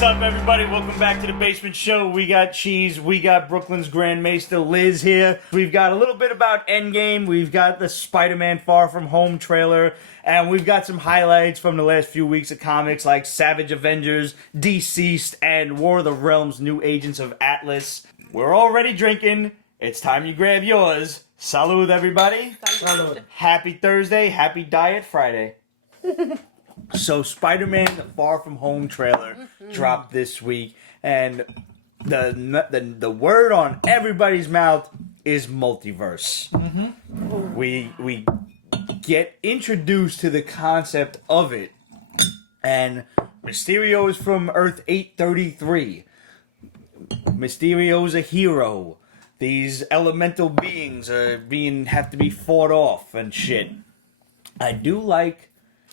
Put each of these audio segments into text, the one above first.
What's up, everybody? Welcome back to the Basement Show. We got Cheese, we got Brooklyn's Grand Maester Liz here. We've got a little bit about Endgame, we've got the Spider-Man Far From Home trailer, and we've got some highlights from the last few weeks of comics like Savage Avengers, DCeased, and War of the Realms, New Agents of Atlas. We're already drinking. It's time you grab yours. Salud, everybody. Salud. Happy Thursday, happy Diet Friday. So Spider-Man Far From Home trailer dropped this week, and the word on everybody's mouth is multiverse. We get introduced to the concept of it, and Mysterio is from Earth 833. Mysterio's a hero. These elemental beings have to be fought off and shit. I do like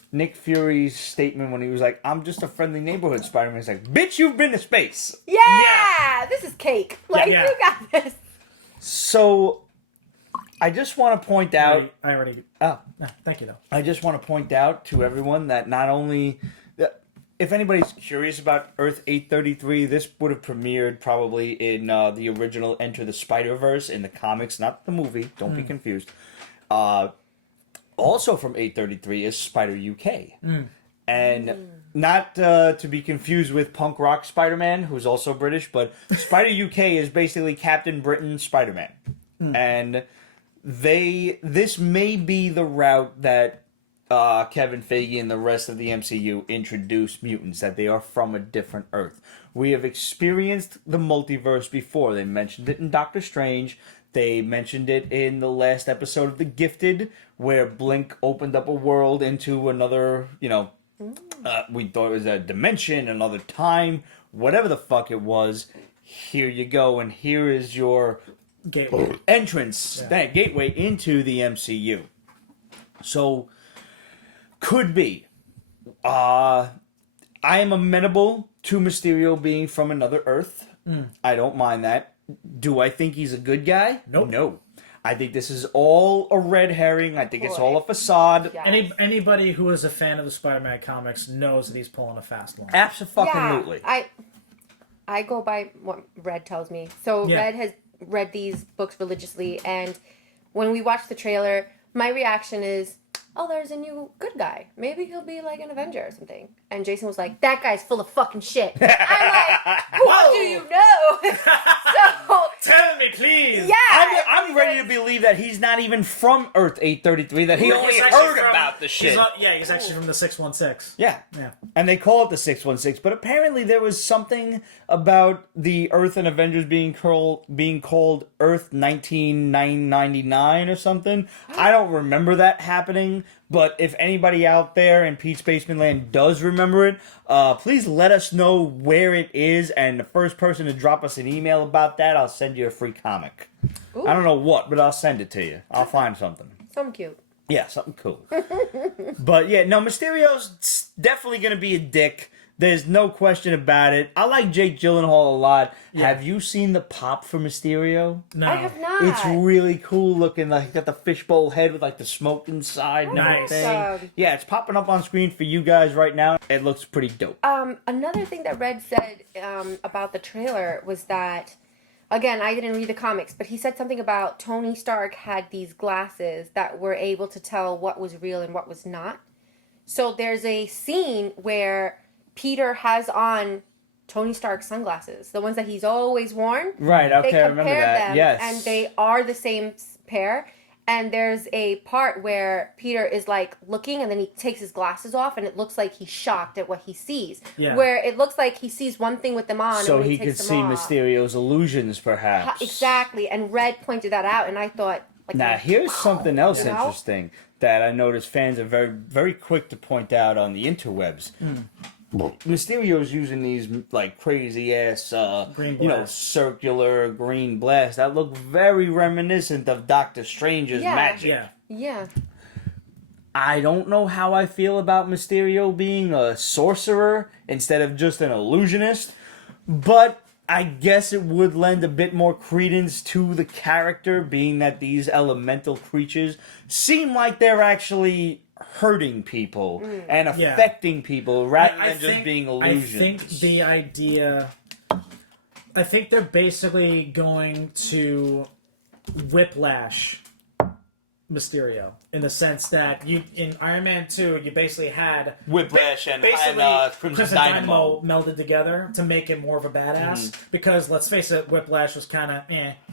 Nick Fury's statement when he was like, "I'm just a friendly neighborhood Spider-Man." He's like, "Bitch, you've been to space." Yeah! This is cake. Like, Yeah. you got this. So, I just want to point out. I already. Oh, No, thank you, though. I just want to point out to everyone that not only, if anybody's curious about Earth 833, this would have premiered probably in the original Enter the Spider-Verse in the comics, not the movie. Don't be confused. Also from 833 is Spider UK. And not to be confused with punk rock Spider-Man, who's also British, but Spider UK is basically Captain Britain Spider-Man. And this may be the route that Kevin Feige and the rest of the MCU introduce mutants, that they are from a different Earth. We have experienced the multiverse before. They mentioned it in Doctor Strange. They mentioned it in the last episode of The Gifted, where Blink opened up a world into another, we thought it was a dimension, another time, whatever the fuck it was. Here you go, and here is your Gateway. entrance, that gateway into the MCU. So, could be. I am amenable to Mysterio being from another Earth. I don't mind that. Do I think he's a good guy? Nope. No. I think this is all a red herring. I think it's all a facade. Yeah. Anybody who is a fan of the Spider-Man comics knows that he's pulling a fast one. Absolutely. Yeah, I go by what Red tells me. So Yeah. Red has read these books religiously, and when we watched the trailer, my reaction is, "Oh, there's a new good guy. Maybe he'll be like an Avenger or something." And Jason was like, "That guy's full of fucking shit." I'm like, "What do you know?" So Tell me, please. yeah, I'm ready to believe that he's not even from Earth 833, that he only He's actually heard from- about the shit. He's actually from the 616. Yeah. Yeah. And they call it the 616, but apparently there was something about the Earth and Avengers being called Earth 19999 or something. I don't remember that happening, but if anybody out there in Pete's Basement Land does remember it, please let us know where it is, and the first person to drop us an email about that, I'll send you a free comic. Ooh. I don't know what, but I'll send it to you. I'll find something. something cute. Yeah, something cool. But yeah, no, Mysterio's definitely going to be a dick. There's no question about it. I like Jake Gyllenhaal a lot. Yeah. Have you seen the pop for Mysterio? No. I have not. It's really cool looking. Like, got the fishbowl head with like the smoke inside and Nice. everything. Awesome. Yeah, it's popping up on screen for you guys right now. It looks pretty dope. Another thing that Red said about the trailer was that, again, I didn't read the comics, but he said something about Tony Stark had these glasses that were able to tell what was real and what was not. So there's a scene where Peter has on Tony Stark's sunglasses, the ones that he's always worn. Right, okay, They I remember compare that. them, Yes. and they are the same pair. And there's a part where Peter is like looking, and then he takes his glasses off, and it looks like he's shocked at what he sees. Yeah. Where it looks like he sees one thing with them on, So and when he takes could them see off. Mysterio's illusions, perhaps. Exactly, and Red pointed that out, and I thought, like, Now, here's something else You know? interesting that I noticed fans are very, very quick to point out on the interwebs. Mysterio's using these like crazy ass, Green blast. circular green blast that look very reminiscent of Doctor Strange's Yeah. magic. Yeah. Yeah. I don't know how I feel about Mysterio being a sorcerer instead of just an illusionist, but I guess it would lend a bit more credence to the character, being that these elemental creatures seem like they're actually hurting people and affecting people rather than just being illusions. I think the idea... I think they're basically going to whiplash Mysterio in the sense that in Iron Man 2 you basically had Whiplash and Crimson Dynamo melded together to make him more of a badass because let's face it, Whiplash was kind of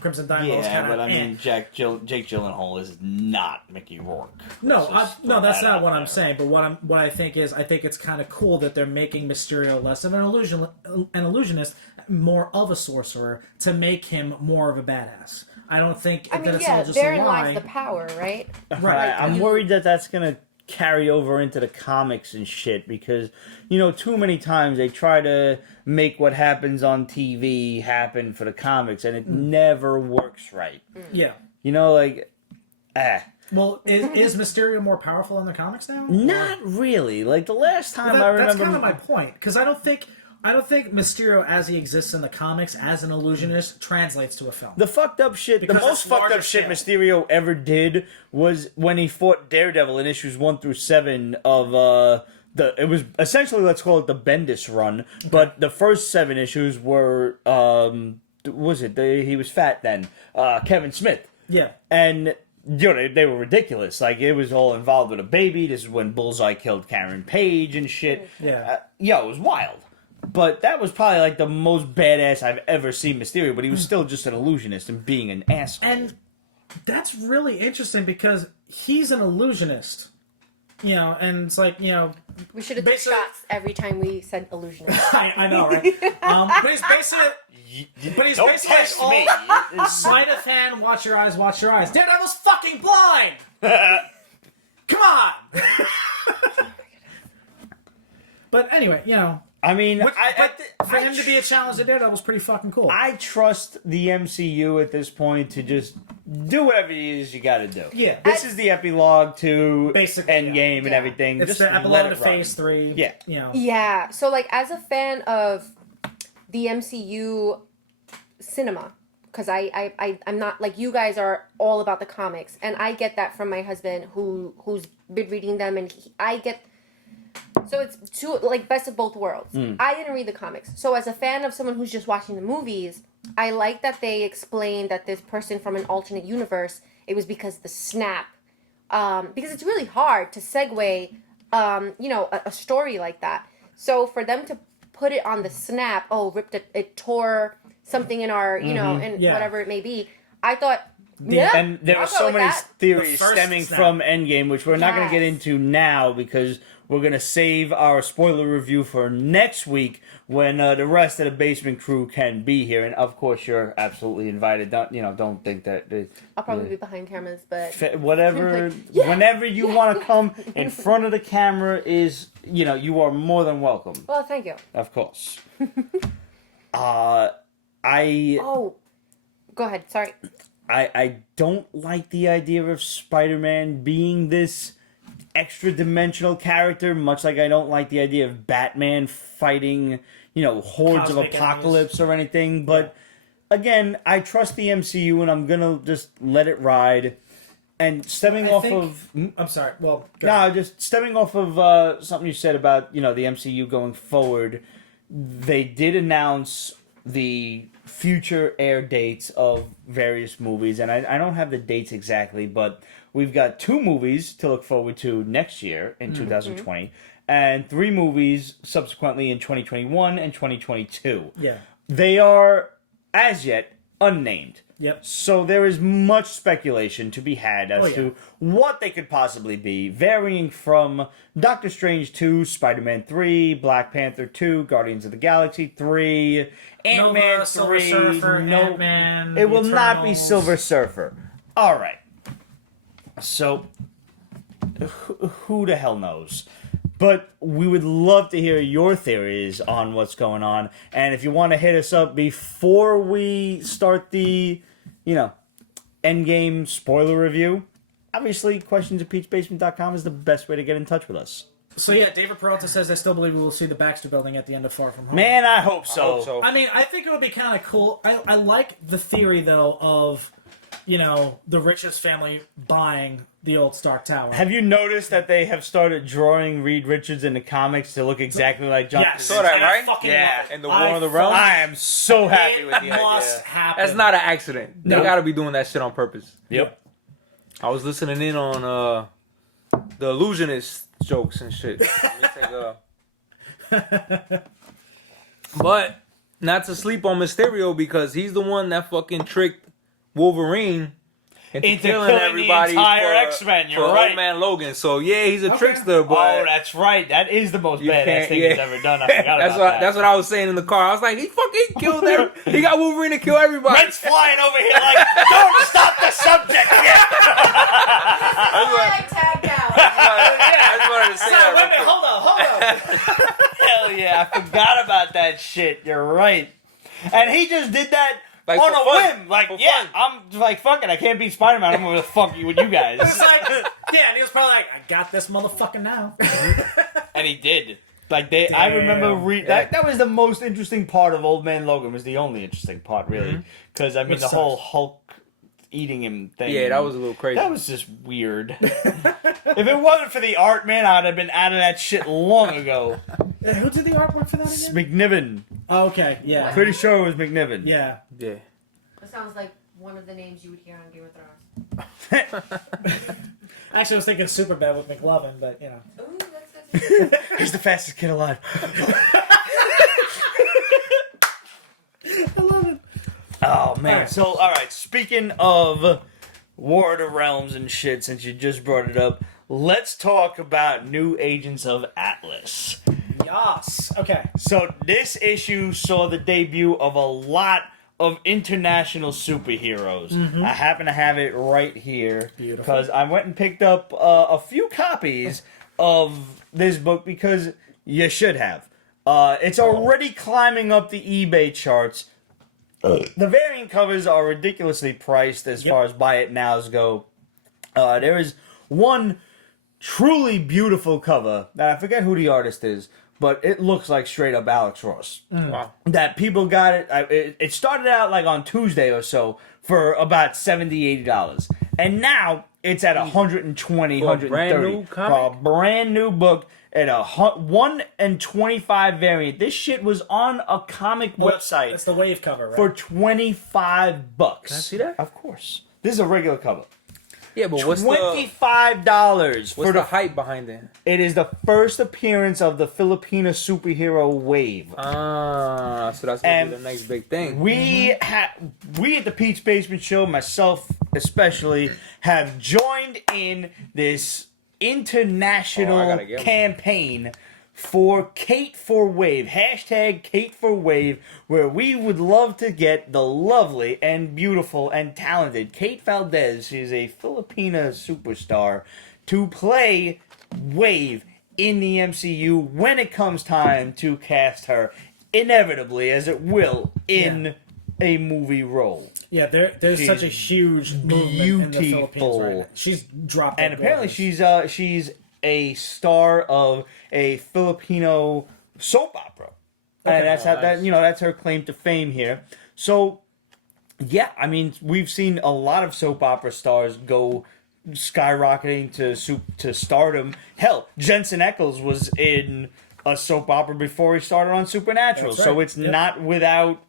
Crimson Dynamo was kind of but I mean Jake Gyllenhaal is not Mickey Rourke. No, that's not what I'm saying. But what I think is I think it's kind of cool that they're making Mysterio less of an illusionist, more of a sorcerer to make him more of a badass. I don't think that it's all just a lie. Therein lies the power, right? Right. I'm worried that that's going to carry over into the comics and shit because, too many times they try to make what happens on TV happen for the comics and it never works right. Yeah. Well, is Mysterio more powerful in the comics now? Not really. Like the last time I remember... That's kind of my point because I don't think Mysterio, as he exists in the comics, as an illusionist, translates to a film. The fucked up shit, the most fucked up shit Mysterio ever did was when he fought Daredevil in issues 1 through 7 of it was essentially, let's call it the Bendis run, but the first 7 issues were he was fat then, Kevin Smith. Yeah. And they were ridiculous. Like, it was all involved with a baby. This is when Bullseye killed Karen Page and shit. Yeah. It was wild. But that was probably like the most badass I've ever seen Mysterio, but he was still just an illusionist and being an asshole. And that's really interesting because he's an illusionist. And it's like, we should have took shots every time we said illusionist. I know, right? But he's basically Don't test me. Sleight of hand, watch your eyes, watch your eyes. Daredevil's fucking blind! Come on! But anyway, I mean, for him to be a challenge to Daredevil was pretty fucking cool. I trust the MCU at this point to just do whatever it is you got to do. Yeah, this is the epilogue to basically Endgame and everything. It's just the epilogue to Phase 3. Yeah, Yeah. So, like, as a fan of the MCU cinema, because I'm not like you guys are all about the comics, and I get that from my husband who's been reading them, and I get. So it's best of both worlds. I didn't read the comics. So as a fan of someone who's just watching the movies, I like that they explained that this person from an alternate universe, it was because the snap. Because it's really hard to segue, a story like that. So for them to put it on the snap, it tore something in our, whatever it may be, I thought... And there were so many theories stemming from Endgame, which we're not going to get into now because we're going to save our spoiler review for next week when the rest of the basement crew can be here. And of course, you're absolutely invited. Don't think that I'll probably be behind cameras, but whatever. Whenever you want to come in front of the camera is, you are more than welcome. Well, thank you. Of course. Go ahead. Sorry. I don't like the idea of Spider-Man being this extra-dimensional character, much like I don't like the idea of Batman fighting, hordes of apocalypse or anything. But, again, I trust the MCU and I'm going to just let it ride. And stemming off of... I'm sorry. Well, just stemming off of something you said about, the MCU going forward, they did announce the future air dates of various movies, and I don't have the dates exactly, but we've got 2 movies to look forward to next year in 2020, and 3 movies subsequently in 2021 and 2022. Yeah. They are, as yet, unnamed. Yep. So there is much speculation to be had as to what they could possibly be, varying from Doctor Strange 2, Spider-Man 3, Black Panther 2, Guardians of the Galaxy 3, Ant-Man 3. Silver Surfer, Ant-Man, it will Eternals. not be Silver Surfer. All right. So, who the hell knows? But we would love to hear your theories on what's going on. And if you want to hit us up before we start the, Endgame spoiler review, obviously, questions@peachbasement.com is the best way to get in touch with us. So yeah, David Peralta says they still believe we will see the Baxter Building at the end of Far From Home. Man, I hope so. I mean, I think it would be kind of cool. I like the theory, though, of the richest family buying the old Stark Tower. Have you noticed that they have started drawing Reed Richards in the comics to look exactly like John? Yes. Saw that, And I right? fucking Yeah. love it. In the War of the Realms? I am so happy with the must idea. happen. That's not an accident. They No. gotta be doing that shit on purpose. Yep. I was listening in on the illusionist jokes and shit. Let me take But not to sleep on Mysterio because he's the one that fucking tricked Wolverine into killing everybody the entire for, X-Men. for You're right. Old Man Logan. So yeah, he's a trickster, but Oh, that's right. That is the most You badass can't- thing yeah. he's ever done. I forgot that's about what that. that's what I was saying in the car. I was like, he fucking killed he got Wolverine to kill everybody. Red's flying over here like, don't stop the subject yet. I tagged out. I just wanted to say Sorry, wait a that. minute, hold on. Hell yeah, I forgot about that shit. You're right. And he just did that Like, on for a fun. whim. Like, For yeah, fun. I'm like, fuck it, I can't beat Spider-Man. I'm gonna fuck you with you guys. It's like, yeah, and he was probably like, I got this motherfucker now. And he did. Like I remember that was the most interesting part of Old Man Logan. Was the only interesting part, really, because I mean Which the sucks. whole Hulk eating him thing. Yeah, that was a little crazy. That was just weird. If it wasn't for the art, man, I'd have been out of that shit long ago. Who did the artwork for that again? McNiven. Oh, okay, yeah. Pretty sure it was McNiven. Yeah. Yeah. That sounds like one of the names you would hear on Game of Thrones. Actually, I was thinking Superbad with McLovin, but, Ooh, that's He's the fastest kid alive. I love it. Oh man. Alright. So all right. Speaking of War of the Realms and shit, since you just brought it up, let's talk about New Agents of Atlas. Yes. Okay. So this issue saw the debut of a lot of international superheroes. I happen to have it right here Beautiful. because I went and picked up a few copies of this book because you should have. It's already climbing up the eBay charts. The variant covers are ridiculously priced as far as buy it nows go. There is one truly beautiful cover that I forget who the artist is, but it looks like straight up Alex Ross. Wow. That people got it. It started out like on Tuesday or so for about $70, $80, and now it's at $120, For a brand new $130 comic? for a brand new book at a 1/25 variant. This shit was on a comic website That's the wave cover, right? for $25. Can I see that? Of course. This is a regular cover. Yeah, but what's $25 for the the. hype behind it? It is the first appearance of the Filipina superhero wave. So that's gonna And be the next big thing. We at the Pete's Basement Show, myself especially, have joined in this international I gotta get one. campaign for Kate for Wave. Hashtag Kate for Wave, where we would love to get the lovely and beautiful and talented Kate Valdez, she's a Filipina superstar, to play Wave in the MCU when it comes time to cast her, inevitably, as it will, in a movie role. Yeah, there's She's such a huge movement in the Philippines beautiful. right now. She's dropped And like apparently gorgeous. she's a star of a Filipino soap opera. Okay. And that's how Nice. that's her claim to fame here. So yeah, I mean, we've seen a lot of soap opera stars go skyrocketing to stardom. Hell, Jensen Ackles was in a soap opera before he started on Supernatural. That's So right. it's Yep. not without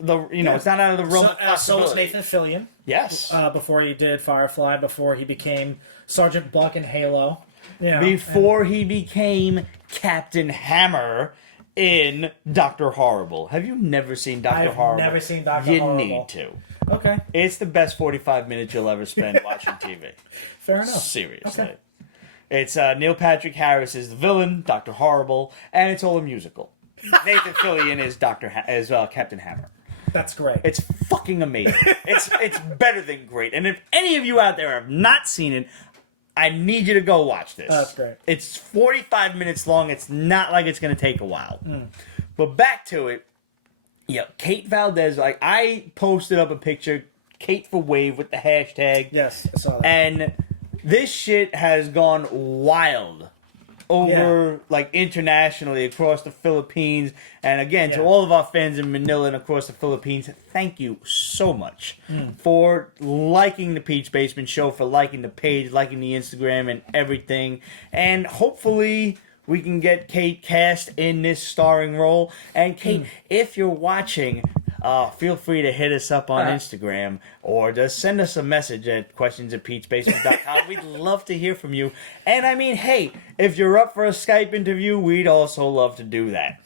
it's not out of the realm of So was possibility. Nathan Fillion. Yes. Before he did Firefly, before he became Sergeant Buck in Halo. You know, Before he became Captain Hammer in Dr. Horrible. Have you never seen Dr. I've Horrible? never seen Dr. You Horrible. need to. Okay, It's the best 45 minutes you'll ever spend watching TV. fair enough. Seriously. Okay. It's Neil Patrick Harris is the villain, Dr. Horrible, and it's all a musical. Nathan Fillion is Captain Hammer. That's great. It's fucking amazing. It's better than great. And if any of you out there have not seen it, I need you to go watch this. That's great. It's 45 minutes long. It's not like it's going to take a while. But back to it. Yeah, Kate Valdez, like I posted up a picture, Kate for Wave with the hashtag. Yes, I saw that. And this shit has gone wild over like internationally across the Philippines. And again, to all of our fans in Manila and across the Philippines, thank you so much for liking the Pete's Basement Show, for liking the page, liking the Instagram and everything. And hopefully we can get Kate cast in this starring role. And Kate, if you're watching, feel free to hit us up on Instagram or just send us a message at questions@petesbasement.com. We'd love to hear from you. And I mean, hey, if you're up for a Skype interview, we'd also love to do that.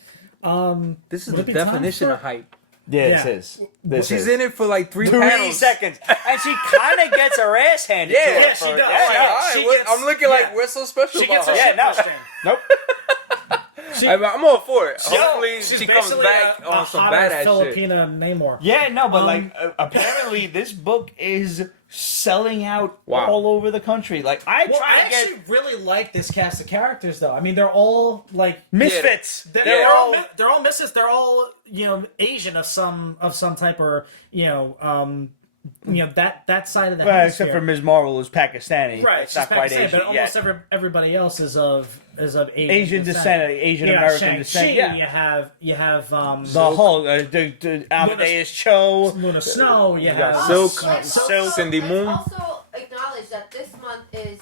This is the definition of hype. Yeah, this is. She's in it for like 3 3 panels. seconds. And she kind of gets her ass handed to her. Yeah, she does. Yeah, I'm looking like, what's so special She about gets her? her shit pushed in. Nope. I'm all for it. Hopefully She's she comes basically back a on some hotter badass shit. Filipina Namor. Yeah, no, but apparently this book is selling out all over the country. Like I actually really like this cast of characters, though. I mean, they're all like misfits. They're all misfits. They're all Asian of some type, or that side of the hemisphere. Except for Ms. Marvel, who's Pakistani. Right, It's not quite Pakistani, Asian. but almost everybody else is of Asian descent, Asian American descent. Yeah, you have the Hulk, Amadeus Cho, Luna Snow. You have Silk, Let's Cindy Moon. also acknowledge that this month is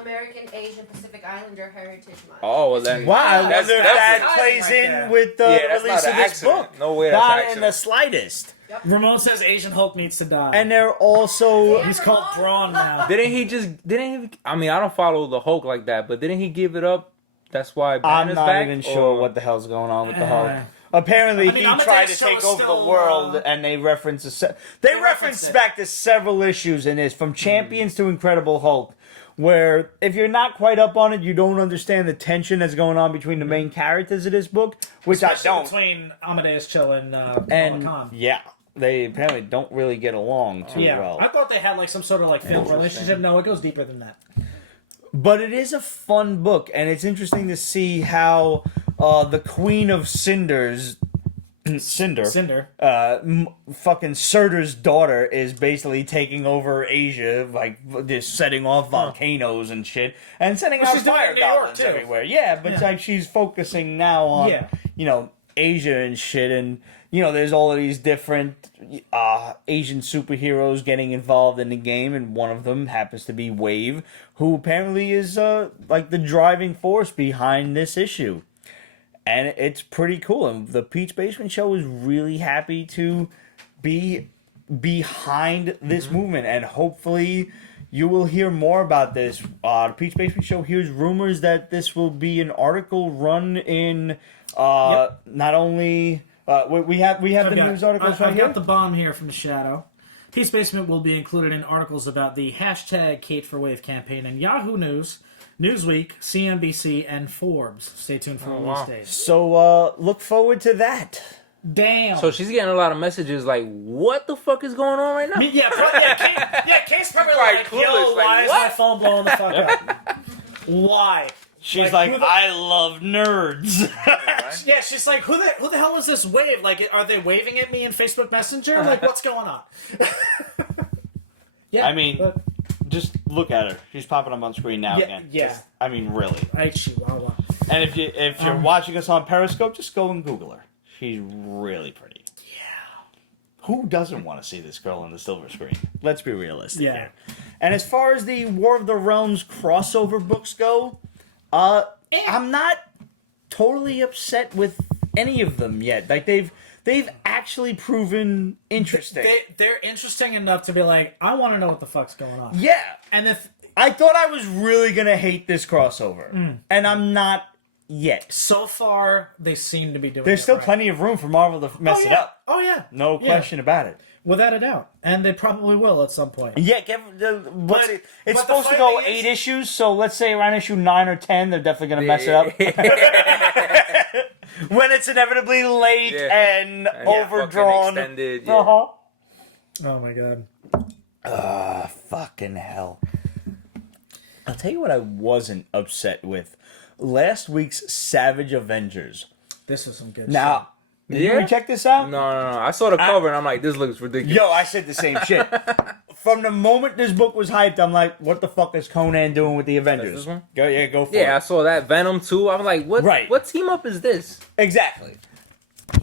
American Asian Pacific Islander Heritage Month. Oh, well then. Wow, I That's wonder if definitely- that plays right in there. with the that's release not of an this accident. book. No way that's Not an in accident. the slightest. Ramon says Asian Hulk needs to die. And they're also He's called Braun now. I mean, I don't follow the Hulk like that, but didn't he give it up? That's why I'm Banner's not back? even Or- sure what the hell's going on with the Hulk. Apparently, he Amadeus tried to Cho take is over the still, world, and they reference they reference it. back to several issues in this, from Champions to Incredible Hulk, where if you're not quite up on it, you don't understand the tension that's going on between the main characters of this book, which Especially I don't. between Amadeus Cho and And Khan. yeah, they apparently don't really get along too well. I thought they had like some sort of like film relationship. No, it goes deeper than that. But it is a fun book, and it's interesting to see how the Queen of Cinders, Cinder. fucking Surtur's daughter is basically taking over Asia, like just setting off volcanoes and shit, and sending out she's doing it fire in New York, goblins too. everywhere. Yeah, but like she's focusing now on Asia and shit, and there's all of these different Asian superheroes getting involved in the game, and one of them happens to be Wave, who apparently is like the driving force behind this issue. And it's pretty cool. And the Pete's Basement Show is really happy to be behind this movement. And hopefully you will hear more about this. The Pete's Basement Show hears rumors that this will be an article run in not only... we have the news articles right I've here. got the bomb here from Shadow. Pete's Basement will be included in articles about the hashtag Kate for Wave campaign in Yahoo News, Newsweek, CNBC, and Forbes. Stay tuned for release dates. So look forward to that. Damn. So she's getting a lot of messages like, what the fuck is going on right now? Kate's probably Quite like, clueless, yo, like, why is what? my phone blowing the fuck up? Why? She's Like, like, who the- I love nerds. Yeah, she's like, who the hell is this wave? Like, are they waving at me in Facebook Messenger? Like, what's going on? Yeah, I mean, just look at her. She's popping up on screen now again. Yeah. Just, I mean, really. Chihuahua. And if you're watching us on Periscope, just go and Google her. She's really pretty. Yeah. Who doesn't want to see this girl on the silver screen? Let's be realistic Yeah. here. And as far as the War of the Realms crossover books go, I'm not totally upset with any of them yet. Like they've actually proven interesting. They're interesting enough to be like, I want to know what the fuck's going on. Yeah. And if I thought I was really gonna hate this crossover, and I'm not yet. so far they seem to be doing. There's it still right. plenty of room for Marvel to mess it up. Oh yeah. No question about it. Without a doubt, and they probably will at some point. Yeah, But it's the supposed to funny go thing is- 8 issues, so let's say around issue 9 or 10, they're definitely gonna mess it up. When it's inevitably late and overdrawn. Fucking extended, Oh my god. Fucking hell. I'll tell you what I wasn't upset with. Last week's Savage Avengers. This is some good Now, did Yeah? you check this out? No. I saw the cover and I'm like, this looks ridiculous. Yo, I said the same shit. from the moment this book was hyped, I'm like, what the fuck is Conan doing with the Avengers? This one? Go for it. Yeah, I saw that Venom too. I'm like, what? Right. What team up is this? Exactly.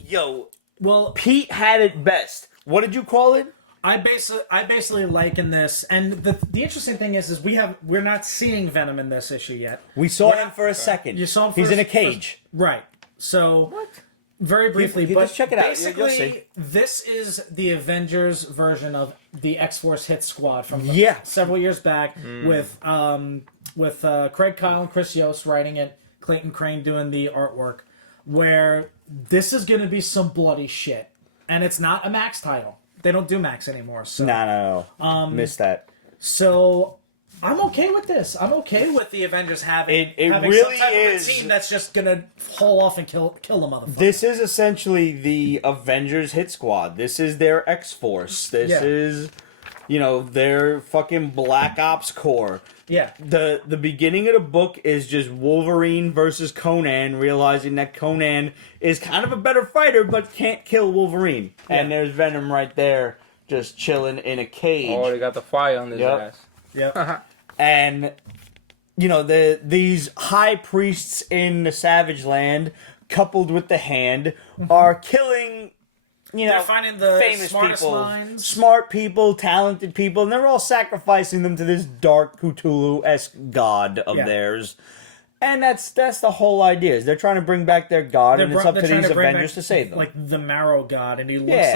Yo, Well, Pete had it best. What did you call it? I basically liken this, and the interesting thing is we're not seeing Venom in this issue yet. We saw him for a second. You saw him. He's in a cage. Right. So very briefly, You but just check it out. You'll basically, see. this is the Avengers version of the X-Force Hit Squad from several years back with Craig Kyle and Chris Yost writing it, Clayton Crane doing the artwork, where this is going to be some bloody shit, and it's not a Max title. They don't do Max anymore. So No. Missed that. So I'm okay with this. I'm okay with the Avengers having It really really some type is. of a team that's just gonna haul off and kill the motherfucker. This is essentially the Avengers Hit Squad. This is their X-Force. This is, their fucking Black Ops Corps. Yeah. The beginning of the book is just Wolverine versus Conan, realizing that Conan is kind of a better fighter, but can't kill Wolverine. Yeah. And there's Venom right there, just chilling in a cage. Oh, they got the fire on this Yep. ass. Yeah. And these high priests in the Savage Land, coupled with the Hand, are killing They're finding the famous smartest people, minds. smart people, talented people, and they're all sacrificing them to this dark Cthulhu-esque god of theirs. And that's the whole idea. Is they're trying to bring back their god, and it's up to trying these bring Avengers back, to save them. like the Marrow God, and he looks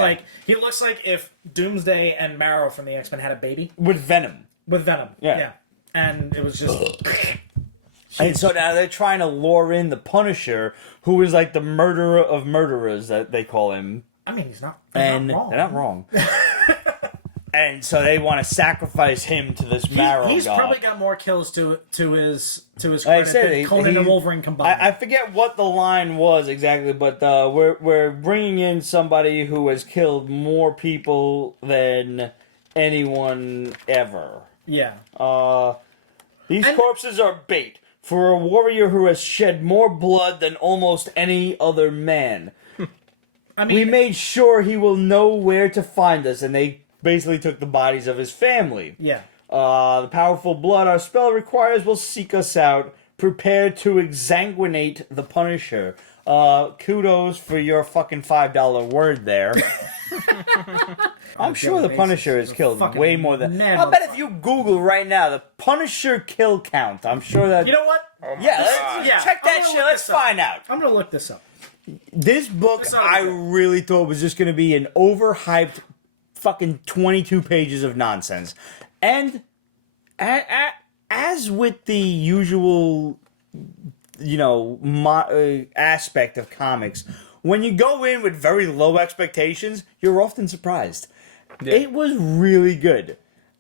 like if Doomsday and Marrow from the X-Men had a baby With Venom. with Venom. Yeah. And it was just And so now they're trying to lure in the Punisher, who is like the murderer of murderers, that they call him. I mean, he's not And wrong. they're not wrong. And so they want to sacrifice him to this Marrow He's god. probably got more kills to his Like I credit said, than Conan and Wolverine combined. I forget what the line was exactly, but we're bringing in somebody who has killed more people than anyone ever. Yeah. These corpses are bait for a warrior who has shed more blood than almost any other man. I mean, We made sure he will know where to find us, and they basically took the bodies of his family. yeah. The powerful blood our spell requires will seek us out. Prepare to exsanguinate the Punisher. Kudos for your fucking $5 word there. I'm sure the Punisher has killed fucking way more than... mad I'll bet if you Google right now, the Punisher kill count, I'm sure that... You know what? Check that I'm gonna shit. look Let's this up. find out. I'm gonna look this up. This book, This ought to I be good. really thought was just going to be an overhyped fucking 22 pages of nonsense. And as with the usual, aspect of comics, when you go in with very low expectations, you're often surprised. Yeah. It was really good.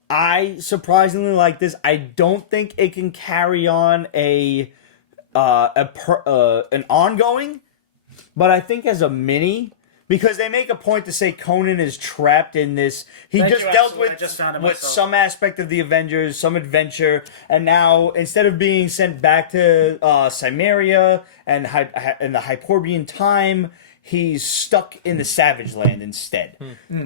I surprisingly like this. I don't think it can carry on an ongoing, but I think as a mini, because they make a point to say Conan is trapped in this. He Thank just you, dealt actually. I with just found it with myself. some aspect of the Avengers, some adventure, and now instead of being sent back to Cimmeria and the Hyperborean time, he's stuck in the Savage Land instead.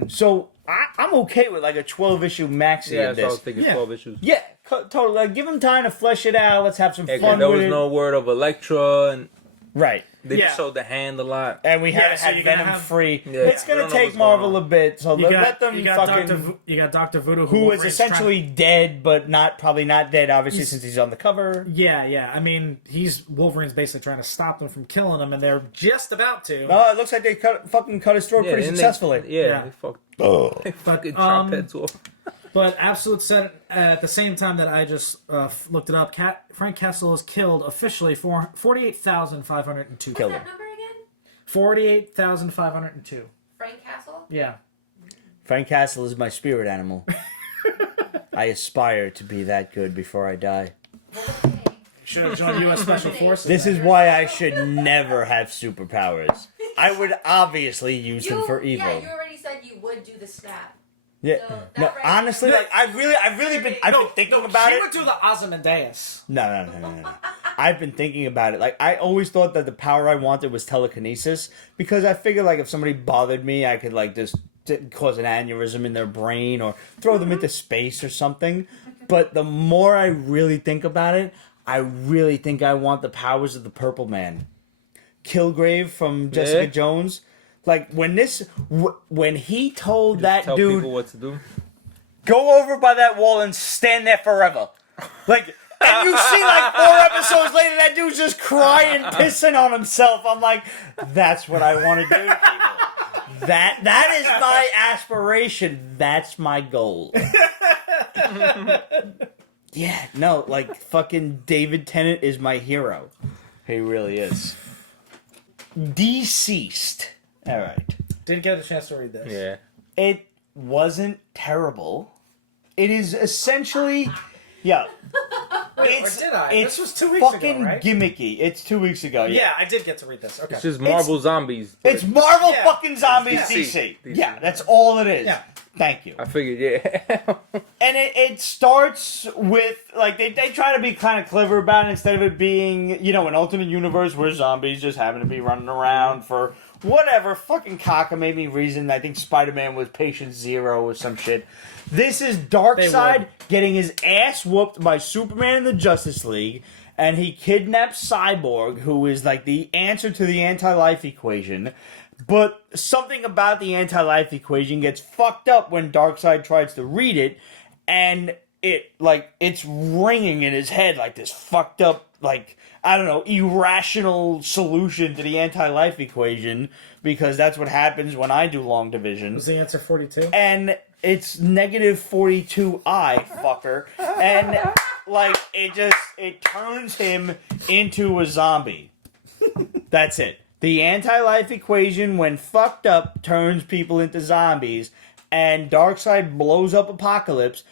So I'm okay with like a 12-issue maxi Yeah, of so I was this. thinking Yeah. 12 issues. Yeah, totally. Like, give him time to flesh it out. Let's have some Yeah, fun there with was it. no word of Elektra, and Right. they Yeah. just showed the hand a lot. And we haven't so had you're gonna Venom have- free. Yeah. It's We gonna don't know take what's going Marvel on. a bit, so let them you got fucking. you got Dr. Voodoo, Who is Wolverine's essentially dead, but probably not dead, obviously, since he's on the cover. Yeah. I mean, Wolverine's basically trying to stop them from killing him, and they're just about to. Oh, it looks like they fucking cut his throat pretty and successfully. Yeah. They fucked. Oh. They fucking But, chopped heads off. But Absolute said at the same time that I just looked it up, Frank Castle is killed officially for 48,502. Killed What's him. that number again? 48,502. Frank Castle? Yeah. Frank Castle is my spirit animal. I aspire to be that good before I die. Should have joined U.S. Special Forces. This is why I should never have superpowers. I would obviously use them for evil. Yeah, you already said you would do the snap. Yeah. So that No, right honestly, there- like I've been thinking about she it. would do the Ozymandias. No. I've been thinking about it. Like I always thought that the power I wanted was telekinesis because I figured like if somebody bothered me, I could like just cause an aneurysm in their brain or throw them into space or something. But the more I really think about it, I really think I want the powers of the Purple Man. Kilgrave from Jessica Jones. Like when he told that Tell dude people what to do. go over by that wall and stand there forever. Like, and you see like 4 episodes later, that dude's just crying, pissing on himself. I'm like, that's what I want to do, people. That is my aspiration. That's my goal. Yeah, no, like fucking David Tennant is my hero. He really is. DCeased. All right. Didn't get a chance to read this. Yeah. It wasn't terrible. It is essentially, yeah. Wait, or did I? It's This was 2 weeks fucking ago, right? gimmicky. It's 2 weeks ago. Yeah, I did get to read this. Okay. It's just Marvel zombies. It's Marvel Yeah. fucking zombies It's DC. DC. Yeah, that's all it is. Yeah. Thank you. I figured, yeah. And it starts with, like, they try to be kind of clever about it instead of it being, you know, an alternate universe where zombies just happen to be running around for whatever fucking cockamamie reason. I think Spider-Man was patient zero or some shit. This is Darkseid getting his ass whooped by Superman and the Justice League, and he kidnaps Cyborg, who is, like, the answer to the anti-life equation. But something about the anti-life equation gets fucked up when Darkseid tries to read it, and it's ringing in his head like this fucked up, like, I don't know, irrational solution to the anti-life equation, because that's what happens when I do long division. Was the answer 42? And it's negative 42i, fucker. And, like, it turns him into a zombie. That's it. The anti-life equation, when fucked up, turns people into zombies, and Darkseid blows up Apocalypse.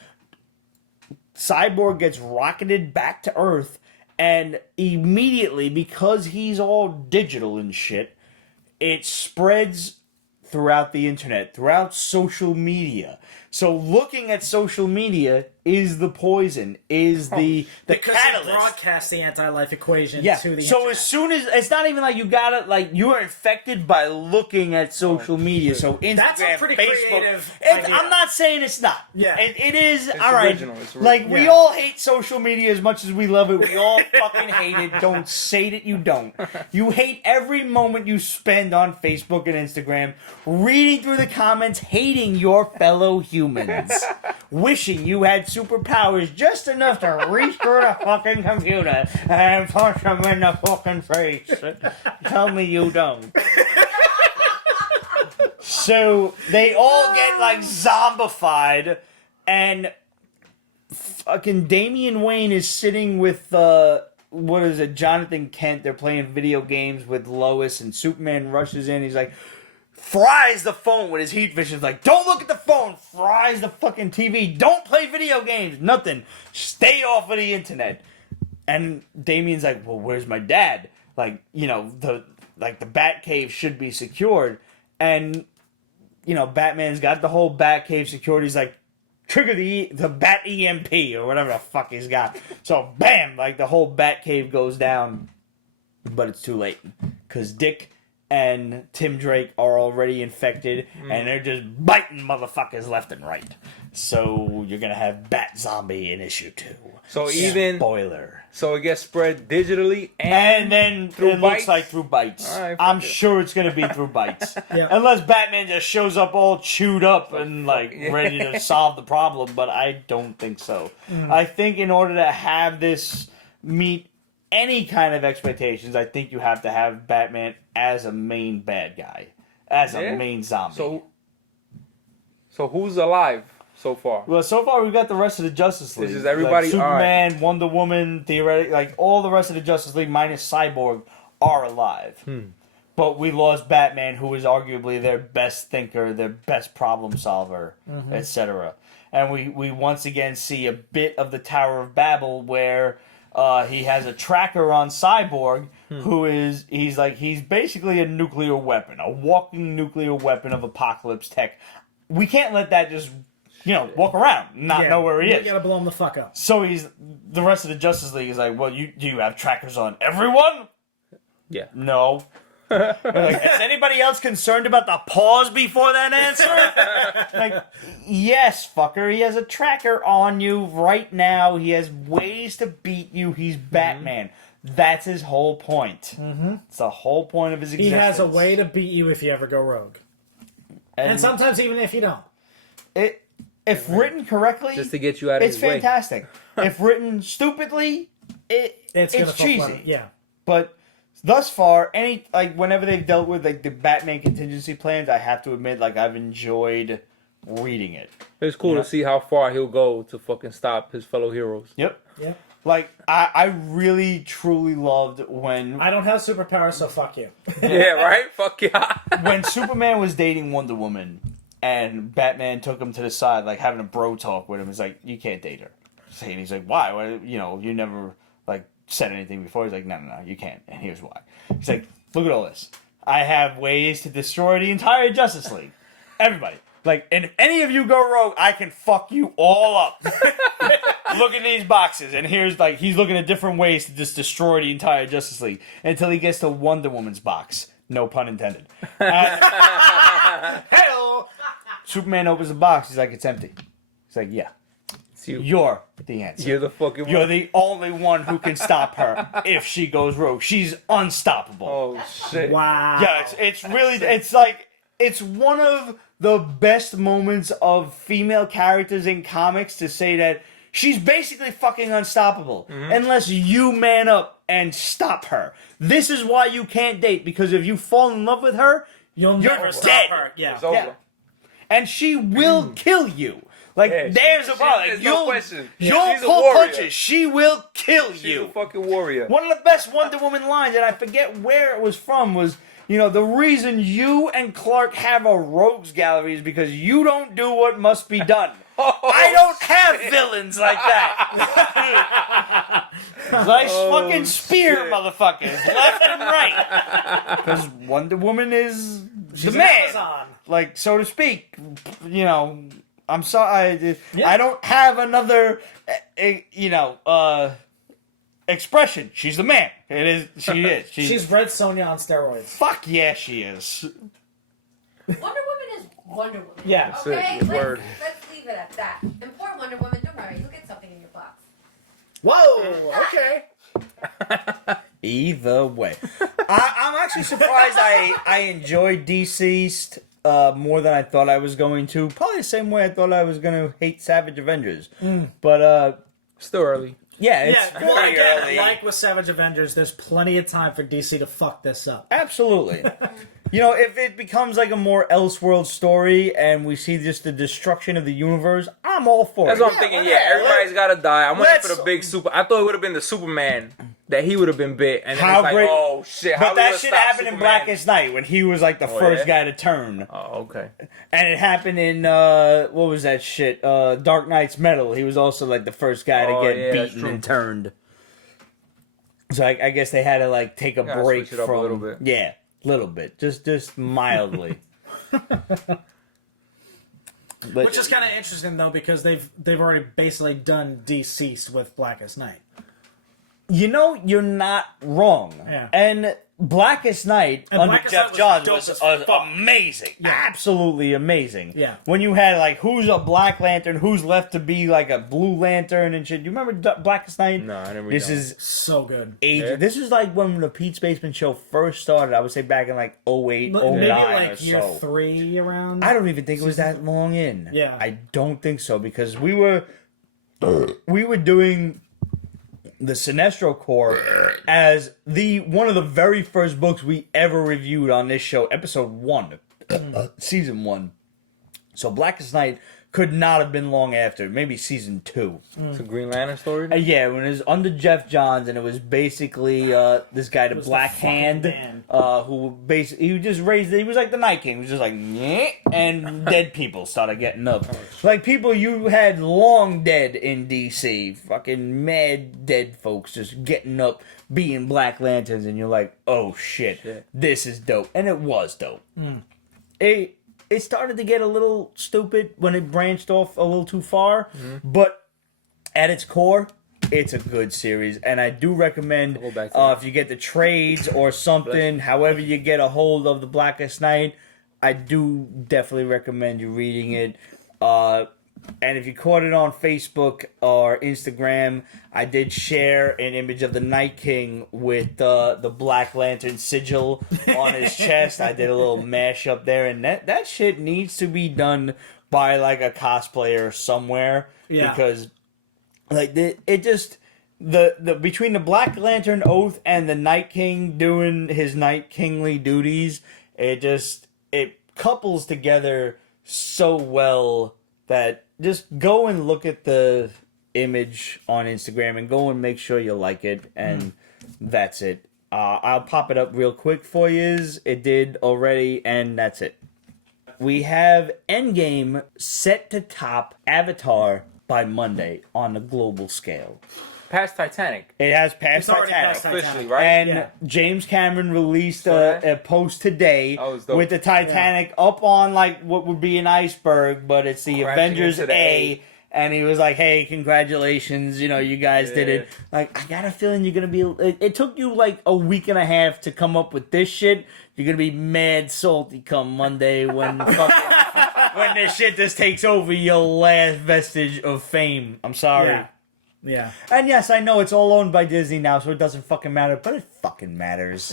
Cyborg gets rocketed back to Earth, and immediately, because he's all digital and shit, it spreads throughout the internet, throughout social media. So looking at social media is the poison, is the because catalyst. it broadcasts the anti-life equation Yeah. to the So internet. as soon as it's not even like you gotta like you are infected by looking at social media. So Instagram, That's a pretty Facebook. creative idea. I'm not saying it's not. Yeah. it is. All right. Original. It's Like we Yeah. all hate social media as much as we love it. We all fucking hate it. Don't say that you don't. You hate every moment you spend on Facebook and Instagram, reading through the comments, hating your fellow humans, wishing you had superpowers just enough to reach through the fucking computer and punch them in the fucking face. Tell me you don't. So they all get like zombified, and fucking Damian Wayne is sitting with what is it, Jonathan Kent. They're playing video games with Lois, and Superman rushes in. He's like, fries the phone with his heat vision. Like, don't look at the phone. Fries the fucking TV. Don't play video games. Nothing. Stay off of the internet. And Damien's like, well, where's my dad? Like, you know, the Batcave should be secured. And, you know, Batman's got the whole Batcave secured. He's like, trigger the Bat EMP or whatever the fuck he's got. So, bam, like the whole Batcave goes down. But it's too late. Because Dick and Tim Drake are already infected, and they're just biting motherfuckers left and right. So you're gonna have Bat Zombie in issue 2. So even spoiler. So it gets spread digitally And then through it bites? looks like through bites. All right, I'm fuck it. sure it's gonna be through bites. Yeah. Unless Batman just shows up all chewed up and like Yeah. ready to solve the problem, but I don't think so. I think in order to have this meet any kind of expectations, I think you have to have Batman as a main bad guy, as a Yeah. main zombie. So who's alive so far? Well, so far we've got the rest of the Justice League. This is everybody- Like Superman, Wonder Woman, theoretically, like all the rest of the Justice League minus Cyborg are alive. But we lost Batman, who is arguably their best thinker, their best problem solver, etc. And we once again see a bit of the Tower of Babel where he has a tracker on Cyborg who he's basically a nuclear weapon, a walking nuclear weapon of apocalypse tech. We can't let that just walk around, not know where he is. You gotta blow him the fuck up. So the rest of the Justice League is like, well, do you have trackers on everyone? Yeah. No. Like, is anybody else concerned about the pause before that answer? Like, yes, fucker, he has a tracker on you right now. He has ways to beat you. He's Batman. That's his whole point. It's the whole point of his existence. He has a way to beat you if you ever go rogue. And sometimes even if you don't. If written correctly, Just to get you out of it's his way. fantastic. If written stupidly, it's cheesy. Yeah. But thus far, whenever they've dealt with like the Batman contingency plans, I have to admit, like, I've enjoyed reading it. It's cool to see how far he'll go to fucking stop his fellow heroes. Yep. Yep. Like, I really, truly loved when I don't have superpowers, so fuck you. Yeah, right? Fuck yeah. when Superman was dating Wonder Woman and Batman took him to the side, like, having a bro talk with him. It's like, you can't date her. And he's like, why? Well, you never, like, said anything before. He's like, no, you can't. And here's why. He's like, look at all this. I have ways to destroy the entire Justice League. Everybody. Like, and if any of you go rogue, I can fuck you all up. Look at these boxes. And he's looking at different ways to just destroy the entire Justice League until he gets to Wonder Woman's box. No pun intended. Hell! Superman opens the box. He's like, it's empty. He's like, yeah. It's you. You're the answer. You're the fucking You're one. the only one who can stop her if she goes rogue. She's unstoppable. Oh, shit. Wow. Yeah, it's really, it's one of the best moments of female characters in comics to say that she's basically fucking unstoppable unless you man up and stop her. This is why you can't date, because if you fall in love with her, You're never stop dead. her. Yeah. It's over. Yeah. And she will kill you. Like, Yeah, there's a problem. there's no question. You'll She's a pull warrior. punches. She will kill She's you. a fucking warrior. One of the best Wonder Woman lines, and I forget where it was from, was, the reason you and Clark have a rogues gallery is because you don't do what must be done. I don't have villains like that. Nice fucking spear, shit. motherfuckers, left and right. Because Wonder Woman is She's the an man, Amazon. like, so to speak. I'm sorry, I don't have another, expression. She's the man. She is. She's Red Sonja on steroids. Fuck yeah, she is. Wonder Woman is Wonder Woman. Yeah. That's it. Okay, Good word. let's leave it at that. And poor Wonder Woman, don't worry, you'll get something in your box. Whoa! Okay. Either way. I'm actually surprised I enjoyed DCeased more than I thought I was going to. Probably the same way I thought I was going to hate Savage Avengers. But, Still early. yeah, it's Yeah, well, very again, early. like with Savage Avengers, there's plenty of time for DC to fuck this up. Absolutely. If it becomes like a more Elseworld story and we see just the destruction of the universe, I'm all for That's it. what I'm thinking. Yeah, everybody's gotta die. I'm waiting for let's- the big super. I thought it would have been the Superman that he would have been bit, and then How it's like, great- oh shit! How But we that gonna shit stop happened in Superman? Blackest Night when he was like the first yeah? guy to turn. Oh, okay. And it happened in, what was that shit? Dark Knight's Metal. He was also like the first guy Oh, to get yeah, that's beaten true. and turned. So I guess they had to like take a Gotta break switch it up a from... little bit. Yeah, little bit. Just mildly. But, Which is kind of interesting though, because they've already basically done DCeased with Blackest Night. you're not wrong. Yeah. And Blackest Night And under Blackest Jeff Night Johns was was dope as fuck. amazing. Yeah. Absolutely amazing. Yeah. When you had like who's a Black Lantern, who's left to be like a Blue Lantern and shit. You remember Blackest Night? No, I never. This know. is So good. ages. Yeah. This was like when the Pete Spaceman show first started. I would say back in like 08, Maybe 09 like or year so. 3 around. I don't even think it was that long in. Yeah. I don't think so because we were doing the Sinestro Corps as one of the very first books we ever reviewed on this show, episode 1, season 1. So Blackest Night could not have been long after, maybe season 2. It's a Green Lantern story. Yeah, when it was under Jeff Johns, and it was basically this guy, the was Black the fucking Hand, man. who basically he just raised. He was like the Night King. He was just like, "Nyeh," and dead people started getting up. Like people you had long dead in DC, fucking mad dead folks just getting up, being Black Lanterns, and you're like, oh shit, this is dope, and it was dope. It it started to get a little stupid when it branched off a little too far, but at its core, it's a good series, and I do recommend if you get the trades or something, however you get a hold of the Blackest Night, I do definitely recommend you reading it. And if you caught it on Facebook or Instagram, I did share an image of the Night King with the Black Lantern sigil on his chest. I did a little mashup there, and that shit needs to be done by like a cosplayer somewhere, because like it just the between the Black Lantern oath and the Night King doing his Night Kingly duties, it couples together so well that just go and look at the image on Instagram and go and make sure you like it, and that's it. I'll pop it up real quick for you. It did already, and that's it. We have Endgame set to top Avatar by Monday on a global scale. Past Titanic. It has passed Titanic. Officially, right? And James Cameron released a post today with the Titanic up on like what would be an iceberg, but it's the Avengers A. And he was like, "Hey, congratulations! You know, you guys did it." Like, I got a feeling you're gonna be. It took you like a week and a half to come up with this shit. You're gonna be mad salty come Monday when when this shit just takes over your last vestige of fame. I'm sorry. Yeah. And yes, I know it's all owned by Disney now, so it doesn't fucking matter, but it fucking matters.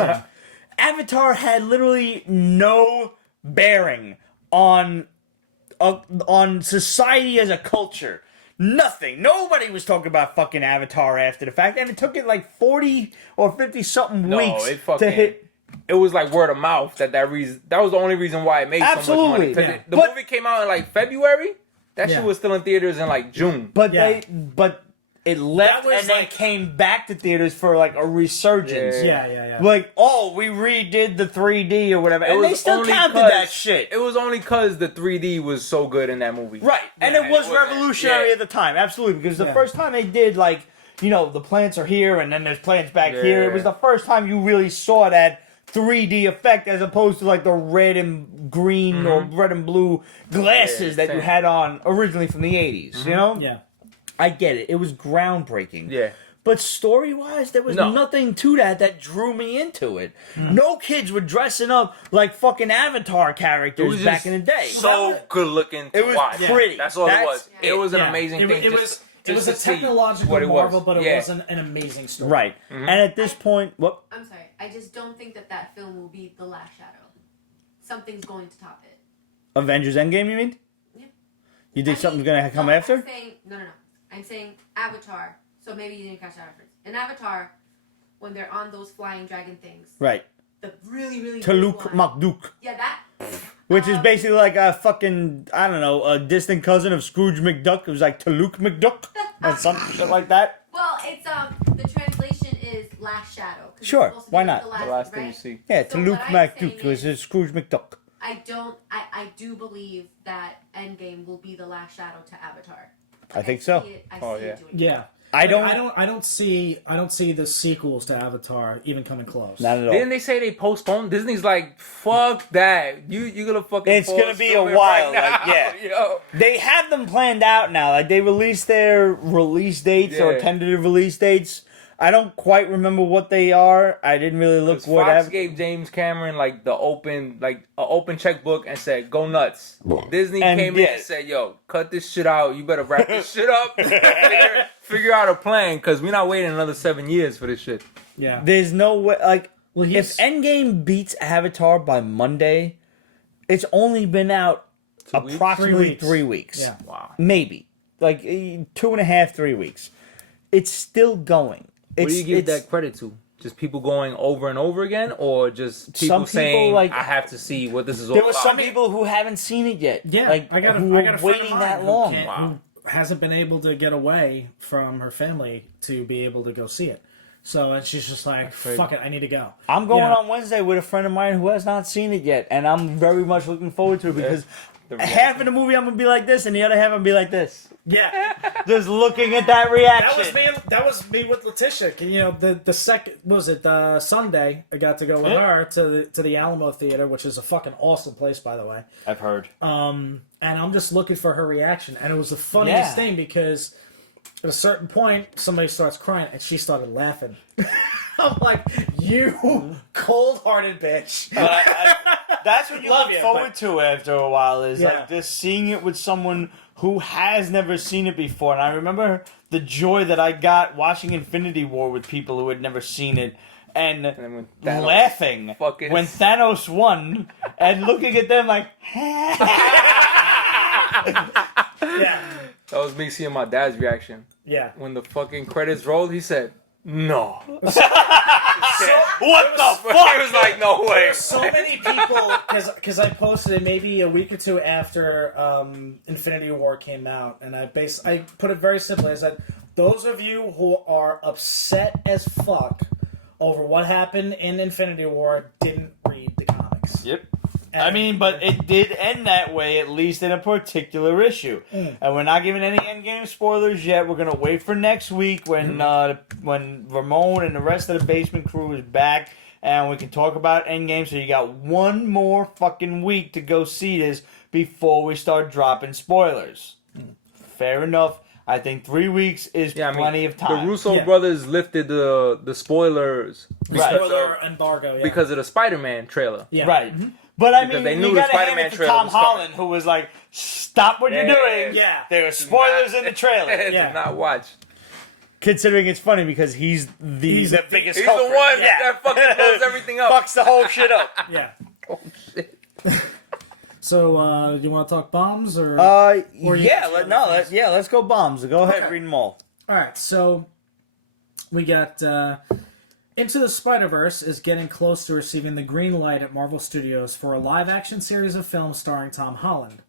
Avatar had literally no bearing on society as a culture. Nothing. Nobody was talking about fucking Avatar after the fact, and it took it like 40 or 50 something weeks to hit. It was like word of mouth that was the only reason why it made so much money. Because the movie came out in like February. That shit was still in theaters in like June. But it left and then came back to theaters for like a resurgence. Yeah. Like, we redid the 3D or whatever. And they still counted that shit. It was only because the 3D was so good in that movie. Right. And it was revolutionary at the time. Absolutely. Because the first time they did, like, you know, the plants are here and then there's plants back here. It was the first time you really saw that 3D effect as opposed to like the red and green or red and blue glasses that you had on originally from the 80s, you know? Yeah. I get it. It was groundbreaking. Yeah. But story-wise, there was nothing to that drew me into it. No kids were dressing up like fucking Avatar characters back in the day. So good looking to watch. It was pretty. That's all it was. It was an amazing thing. It was a technological marvel, but it wasn't an amazing story. Right. And at this point... I'm sorry. I just don't think that film will be The Last Shadow. Something's going to top it. Avengers Endgame, you mean? Yeah. You think something's going to come after? I'm saying, no. I'm saying Avatar. So maybe you didn't catch that reference. In Avatar, when they're on those flying dragon things. Right. The really Taluk Makduk. Yeah, that. Which is basically like a fucking, I don't know, a distant cousin of Scrooge McDuck. It was like Taluk McDuck. Or something shit like that. Well, it's, the translation is Last Shadow. Sure, why not? The last thing you see. Yeah, Taluk McDuck was Scrooge McDuck. I do believe that Endgame will be the last shadow to Avatar. I think so. I see it doing it. Yeah. I don't see the sequels to Avatar even coming close. Not at all. Didn't they say they postponed? Disney's like, fuck that. You're gonna fucking. It's gonna be a while. Like, Yo. They have them planned out now. Like they released their release dates or tentative release dates. I don't quite remember what they are. I didn't really look what Fox gave James Cameron like an open checkbook and said, "Go nuts." Disney came in and said, "Yo, cut this shit out. You better wrap this shit up. figure out a plan, because we're not waiting another 7 years for this shit." Yeah. There's no way. Like, if Endgame beats Avatar by Monday, it's only been out approximately 3 weeks. Yeah. Wow. Maybe like 2.5, 3 weeks. It's still going. What do you give that credit to? Just people going over and over again, or just people saying, like, "I have to see what this is all about"? There were some people who haven't seen it yet. Yeah, like I got a waiting friend of mine that long. who hasn't been able to get away from her family to be able to go see it. So and she's just like, "Fuck it, I need to go." I'm going on Wednesday with a friend of mine who has not seen it yet, and I'm very much looking forward to it because half of the movie I'm gonna be like this, and the other half I'm gonna be like this. Yeah. Just looking at that reaction. That was me with Letitia. You know, the second the Sunday I got to go with her to the Alamo Theater, which is a fucking awesome place, by the way. I've heard. And I'm just looking for her reaction, and it was the funniest thing because at a certain point somebody starts crying and she started laughing. I'm like, you cold-hearted bitch. But that's what you Love look you, forward to after a while is Yeah. like just seeing it with someone who has never seen it before. And I remember the joy that I got watching Infinity War with people who had never seen it and then when Thanos laughing when Thanos won and looking at them like, Yeah. That was me seeing my dad's reaction. Yeah. When the fucking credits rolled, he said, "No." what the fuck? He was like, "No way." So many people, because I posted it maybe a week or two after Infinity War came out, and I put it very simply. I said, those of you who are upset as fuck over what happened in Infinity War didn't read the comics. Yep. I mean, but it did end that way, at least in a particular issue. And we're not giving any Endgame spoilers yet. We're gonna wait for next week when Ramon and the rest of the basement crew is back, and we can talk about Endgame. So you got one more fucking week to go see this before we start dropping spoilers. Fair enough. I think 3 weeks is plenty of time. The Russo brothers lifted the spoilers Spoiler embargo, yeah. because of the Spider-Man trailer. Yeah. Right. But I Because mean, they knew you the gotta hand Spider-Man it to trailer Tom was coming. Holland, who was like, "Stop what you're doing." Yeah. There are spoilers in the trailer. Yeah. Did not watch. Considering it's funny because he's the biggest. He's culprit. the one that fucking blows everything up. Fucks the whole shit up. Yeah. Oh shit. So, you want to talk bombs or? Let's go bombs. Go ahead, read them all. All right, so we got Into the Spider-Verse is getting close to receiving the green light at Marvel Studios for a live-action series of films starring Tom Holland.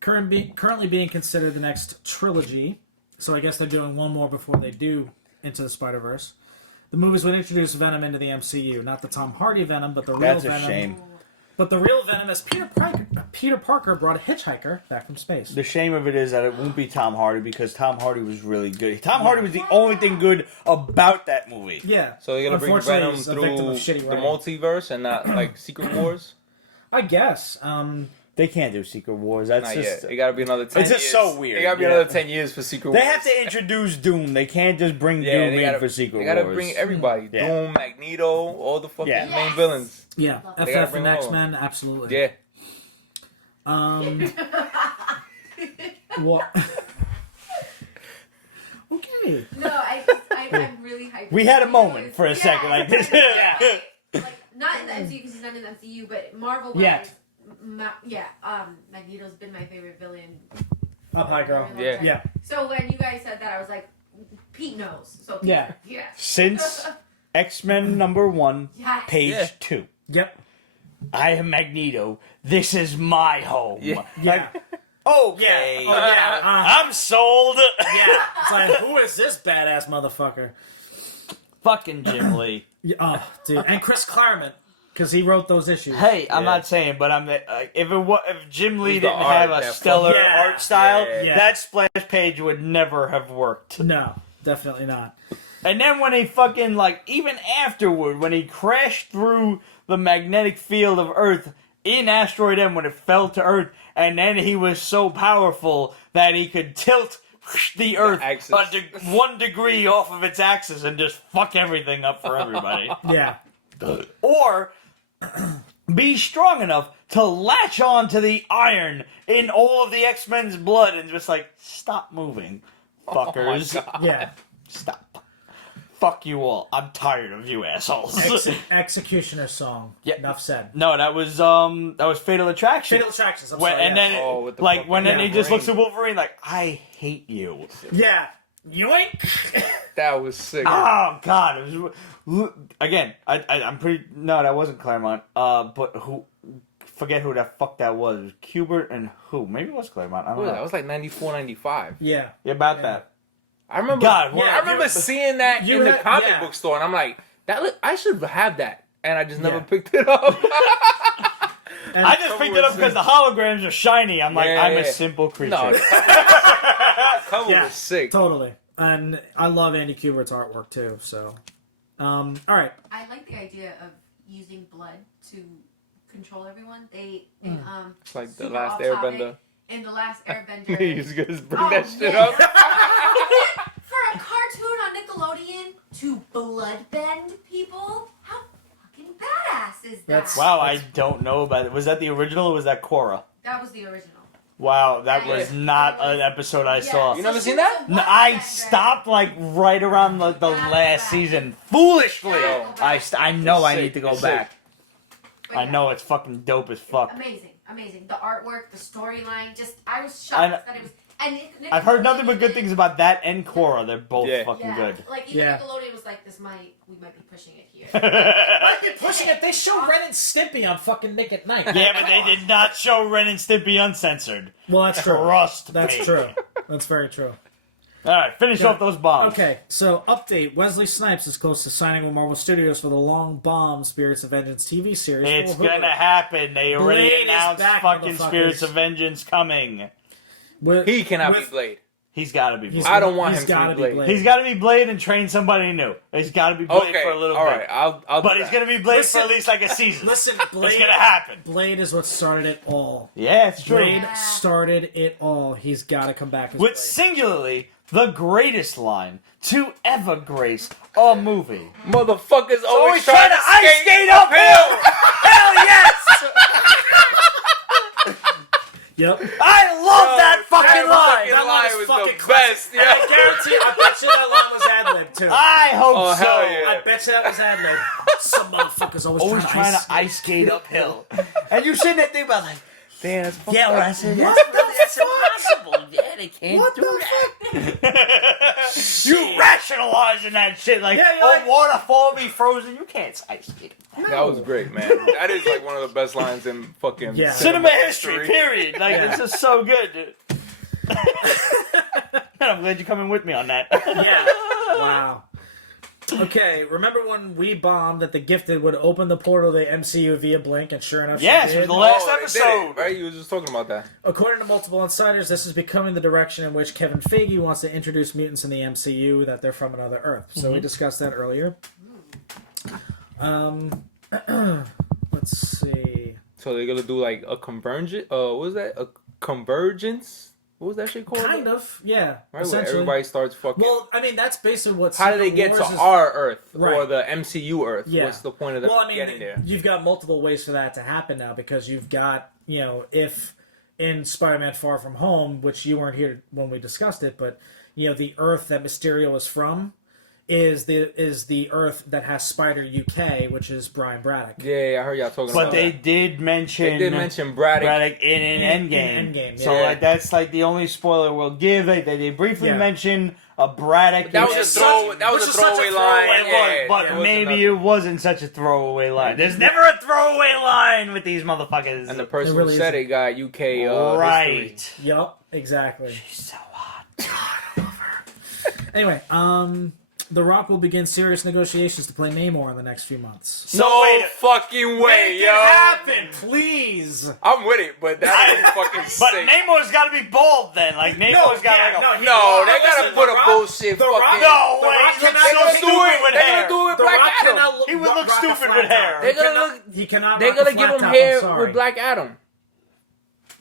Currently being considered the next trilogy, so I guess they're doing one more before they do Into the Spider-Verse. The movies would introduce Venom into the MCU, not the Tom Hardy Venom, but the real That's Venom. a shame. But the real Venom is Peter Parker brought a hitchhiker back from space. The shame of it is that it won't be Tom Hardy because Tom Hardy was really good. Tom Hardy was the only thing good about that movie. Yeah. So you're gonna bring Unfortunately, Venom he's a victim through of shitty the writing. multiverse and not like Secret Wars? I guess. They can't do Secret Wars. That's Not just. yet. It gotta be another 10 It's years. just so weird. It gotta be Yeah. another 10 years for Secret They Wars. have to introduce Doom. They can't just bring Doom in for Secret They Wars. gotta bring everybody. Yeah. Doom, Magneto, all the fucking Yeah. main villains. Yeah, They gotta FF bring and all of X-Men, absolutely. Yeah. What? Okay. No, I'm really hyped. We had a moment for a second like this. Yeah. Like, not in the MCU because he's not in the MCU, but Marvel. Yeah. Magneto's been my favorite villain. Up high, girl. Yeah. Yeah. So when you guys said that, I was like, Pete knows. So Pete, Yeah. yeah. Since X-Men #1, Yes. page 2. Yep. I am Magneto. This is my home. Yeah. Yeah. Okay. Yeah. Oh, yeah. I'm sold. Yeah. It's like, who is this badass motherfucker? Fucking Jim Lee. Yeah, oh, dude. And Chris Claremont, because he wrote those issues. Hey, I'm Yeah. not saying, but if Jim Lee The didn't art, have a that stellar fucking- art style, Yeah. that splash page would never have worked. No, definitely not. And then when he fucking, even afterward, when he crashed through the magnetic field of Earth in Asteroid M when it fell to Earth, and then he was so powerful that he could tilt the Earth axis. 1 degree off of its axis and just fuck everything up for everybody. Yeah. Or be strong enough to latch on to the iron in all of the X-Men's blood and just stop moving, fuckers. Yeah. Stop. Fuck you all. I'm tired of you assholes. Executioner song. Yeah. Enough said. No, that was Fatal Attraction. Fatal Attractions. I'm When, sorry. and yes. then with the when fucking then he just Wolverine. looks at Wolverine I hate you. Yeah. Yoink. That was sick. Oh God! It was, again, I'm pretty. No, that wasn't Claremont. But who? Forget who the fuck that was. It was Kubert and who? Maybe it was Claremont. I don't What was know. that? That was like 94, 95. Yeah. Yeah, about that. I remember. God, I remember seeing that you in the had- comic yeah. book store, and I'm like, I should have that, and I just never Yeah. picked it up. I just picked it up because the holograms are shiny. I'm like, I'm a simple creature. No, the cover was sick. Totally. And I love Andy Kubert's artwork too. So, all right. I like the idea of using blood to control everyone. It's like the super last off topic, Airbender. In the last Airbender. You just gonna bring Oh, that shit yeah. up. For a cartoon on Nickelodeon to bloodbend people, how fucking badass is that? That's- Wow, I don't know about it. Was that the original or was that Korra? That was the original. Wow, that was Yeah. not an episode I saw. You never she seen was that? a No, I bloodbender. stopped like right around the last season. Foolishly. I know I need to go It's back. But I yeah, know it's fucking dope as fuck. amazing. The artwork, the storyline, just I was I shocked that it was. And I've heard nothing but good things about that and Korra. They're both fucking good. Like even Yeah. Nickelodeon was like, we might be pushing it here. I've been pushing it. They show Ren and Stimpy on fucking Nick at Night. Yeah, but they did not show Ren and Stimpy uncensored. Well, that's true. Trust That's me. true. That's very true. All right, finish off those bombs. Okay, so update. Wesley Snipes is close to signing with Marvel Studios for the long bomb Spirits of Vengeance TV series. It's for Hulu. gonna happen. They already Blade is announced back, fucking motherfuckers. Spirits of Vengeance coming. He cannot be Blade. He's gotta be Blade. I don't want He's him to gotta be be Blade. He's gotta be Blade and train somebody new. He's gotta be Blade Okay, for a little all bit. right. I'll But do he's that. gonna be Blade Listen- for at least like a season. Listen, Blade. It's gonna happen. Blade is what started it all. Yeah, it's true. Blade started it all. He's got to come back as With Blade. singularly the greatest line to ever grace a movie. Motherfuckers always trying to ice skate uphill! Hell yes! Yep. I love that fucking line! That line is was fucking the classic. best. And I guarantee, I bet you that line was ad-lib too. I hope Oh, so. hell yeah. I bet you that was ad-lib. Some motherfuckers Always trying to ice skate uphill. And you sitting there thinking about like, Damn, that's fucking yeah, well, I said, What that's the impossible. Yeah, they can't What do the that. You rationalizing that shit like, Yeah, you're oh, like- waterfall be frozen. You can't ice skate. That was great, man. That is like one of the best lines in fucking Yeah. Cinema history, period. Like, Yeah. it's just so good, dude. I'm glad you're coming with me on that. Yeah. Wow. Okay, remember when we bombed that the Gifted would open the portal to the MCU via Blink, and sure enough, she Yes, it did. was the last they did episode. it, right? You was just talking about that. According to multiple insiders, this is becoming the direction in which Kevin Feige wants to introduce mutants in the MCU, that they're from another Earth. So we discussed that earlier. Let's see. So they're gonna do like a convergence. What was that? A convergence? What was that shit called? Kind of, yeah. Right, where Essentially. everybody starts fucking. Well, I mean, that's basically what. how do they Secret get to Wars is- our Earth or Right. the MCU Earth? Yeah. What's the point of them Well, I mean, getting there? you've got multiple ways for that to happen now because you've got, if in Spider-Man Far From Home, which you weren't here when we discussed it, but, the Earth that Mysterio is from is the Earth that has Spider UK, which is Brian Braddock. Yeah, I heard y'all talking But about they that. did mention Braddock. in Endgame. Endgame, So yeah. like that's like the only spoiler we'll give. They briefly Yeah. mention a Braddock. That was a Which is throwaway such a line. throwaway It Yeah, was, but it was maybe nothing. it wasn't such a throwaway line. There's never a throwaway line with these motherfuckers. And the person It really who said it got UK right. history. Yup, exactly. She's so hot. Anyway, The Rock will begin serious negotiations to play Namor in the next few months. No wait. fucking way, Make yo. it happen, please. I'm with it, but that is fucking But sick. Namor's got to be bald then. Like Namor's got like a No, they gotta listen, put The a Rock- bullshit The Rock- fucking. No The way. Rock He looks cannot so do it. stupid with They're hair. gonna do it The Black Rock Adam. cannot He would look rock a stupid flat with hair. top. They're He gonna cannot- look- He cannot. They're rock a gonna flat give him top, I'm hair sorry. with Black Adam.